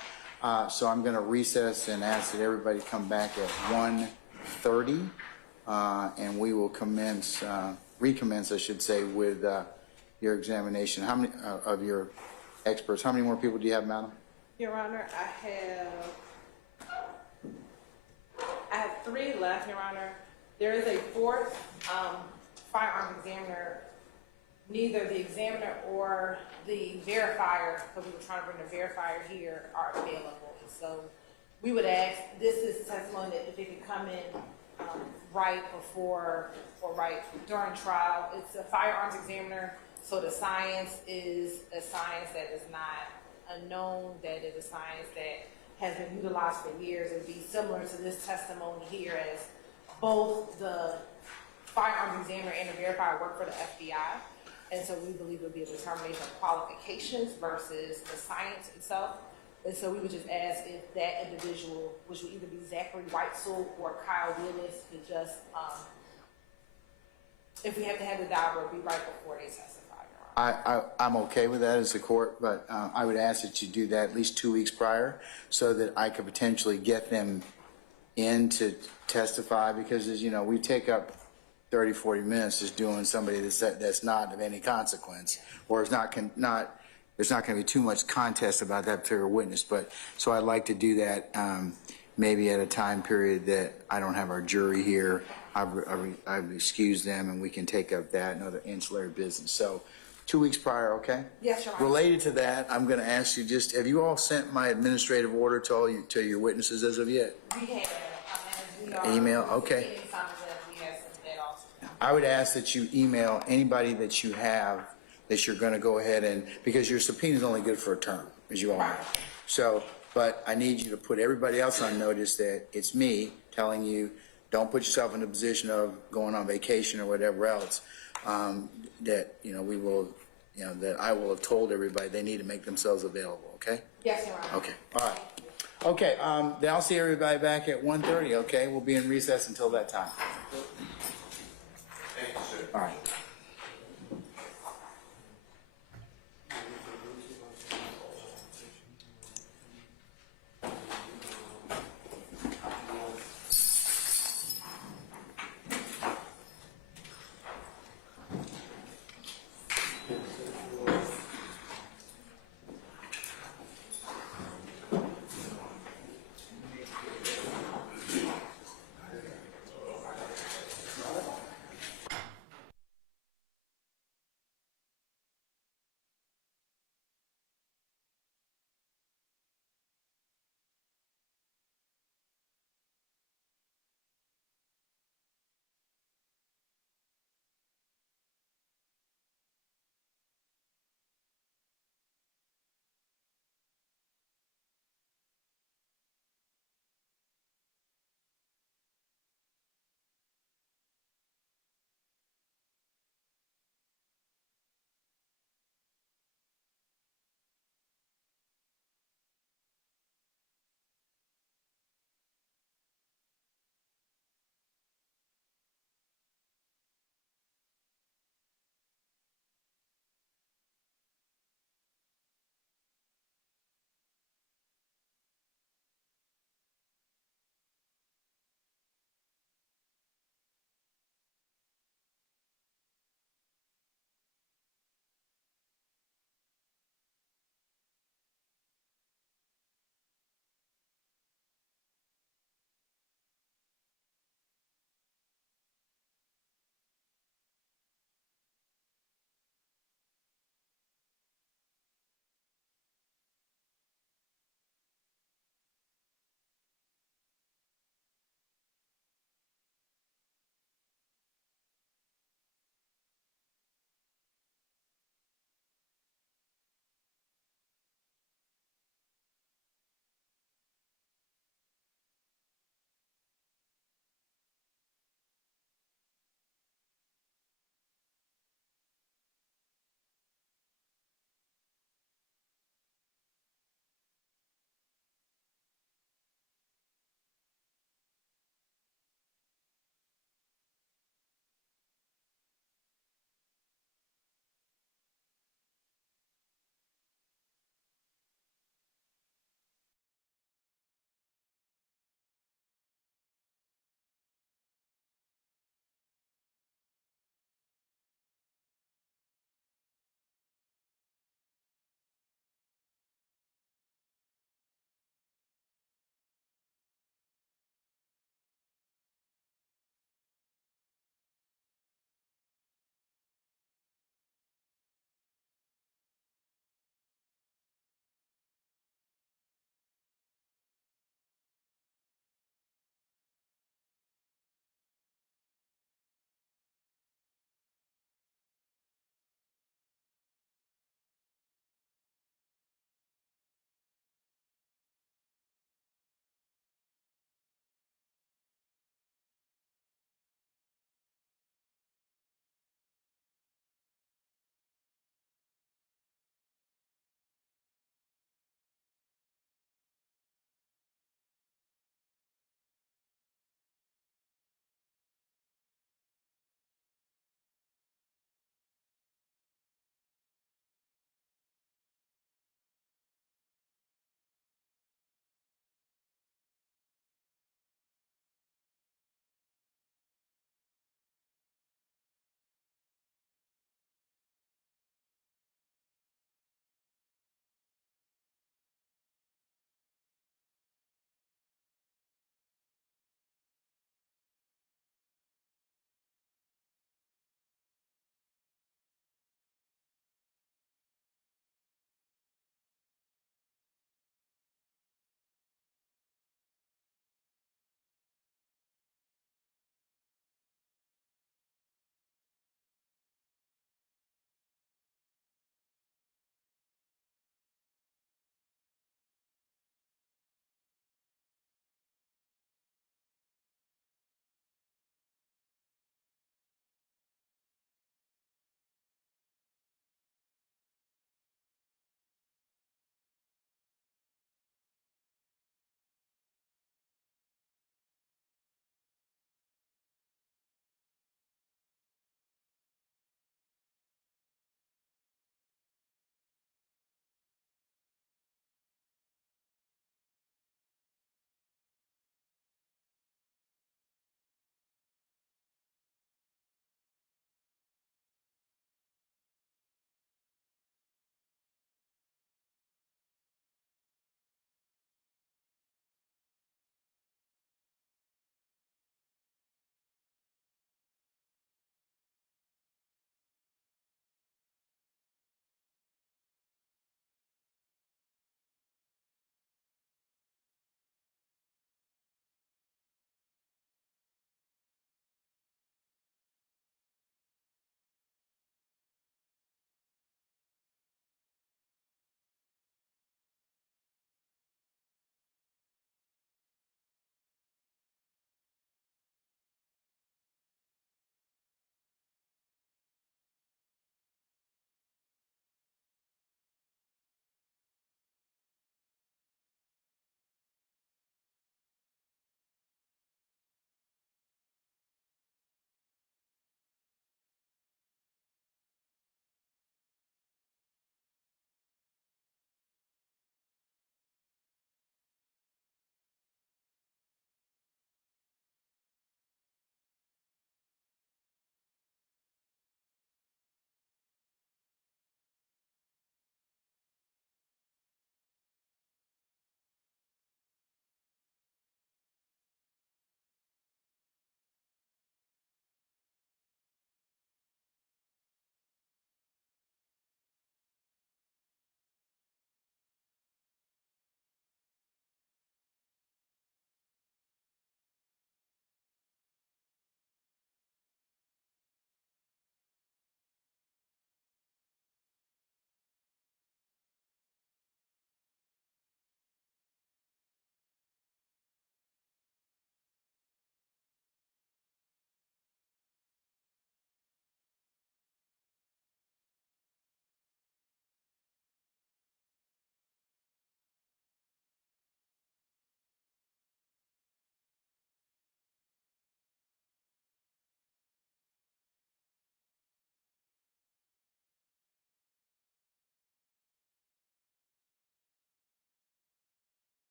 So I'm going to recess and ask that everybody come back at 1:30, and we will recommence, I should say, with your examination. How many of your experts? How many more people do you have, Madam? Your Honor, I have 3 left, Your Honor. There is a 4th firearm examiner. Neither the examiner or the verifier, because we were trying to bring the verifier here, are available. And so we would ask, this is testimony that if it could come in right before or right during trial. It's a firearms examiner, so the science is a science that is not unknown, that is a science that has been utilized for years. It would be similar to this testimony here, as both the firearms examiner and the verifier work for the FBI. And so we believe it would be a determination of qualifications versus the science itself. And so we would just ask if that individual, which would either be Jeffery Williams or Kyle Willis, could just, if we have to have the dialogue, be right before they testify. I'm okay with that as a court, but I would ask that you do that at least 2 weeks prior so that I could potentially get them in to testify, because as you know, we take up 30, 40 minutes just doing somebody that's not of any consequence, or it's there's not going to be too much contest about that particular witness. But so I'd like to do that maybe at a time period that I don't have our jury here. I've excused them and we can take up that and other ancillary business. So 2 weeks prior, okay? Yes, Your Honor. Related to that, I'm going to ask you have you all sent my administrative order to your witnesses as of yet? We have, Email, okay. I would ask that you email anybody that you have that you're going to go ahead and, because your subpoena is only good for a term, as you all know. So, but I need you to put everybody else on notice that it's me telling you, don't put yourself in a position of going on vacation or whatever else, that, we will, that I will have told everybody they need to make themselves available, okay? Yes, Your Honor. Okay, all right. Okay, then I'll see everybody back at 1:30, okay? We'll be in recess until that time. Thank you, sir. All right.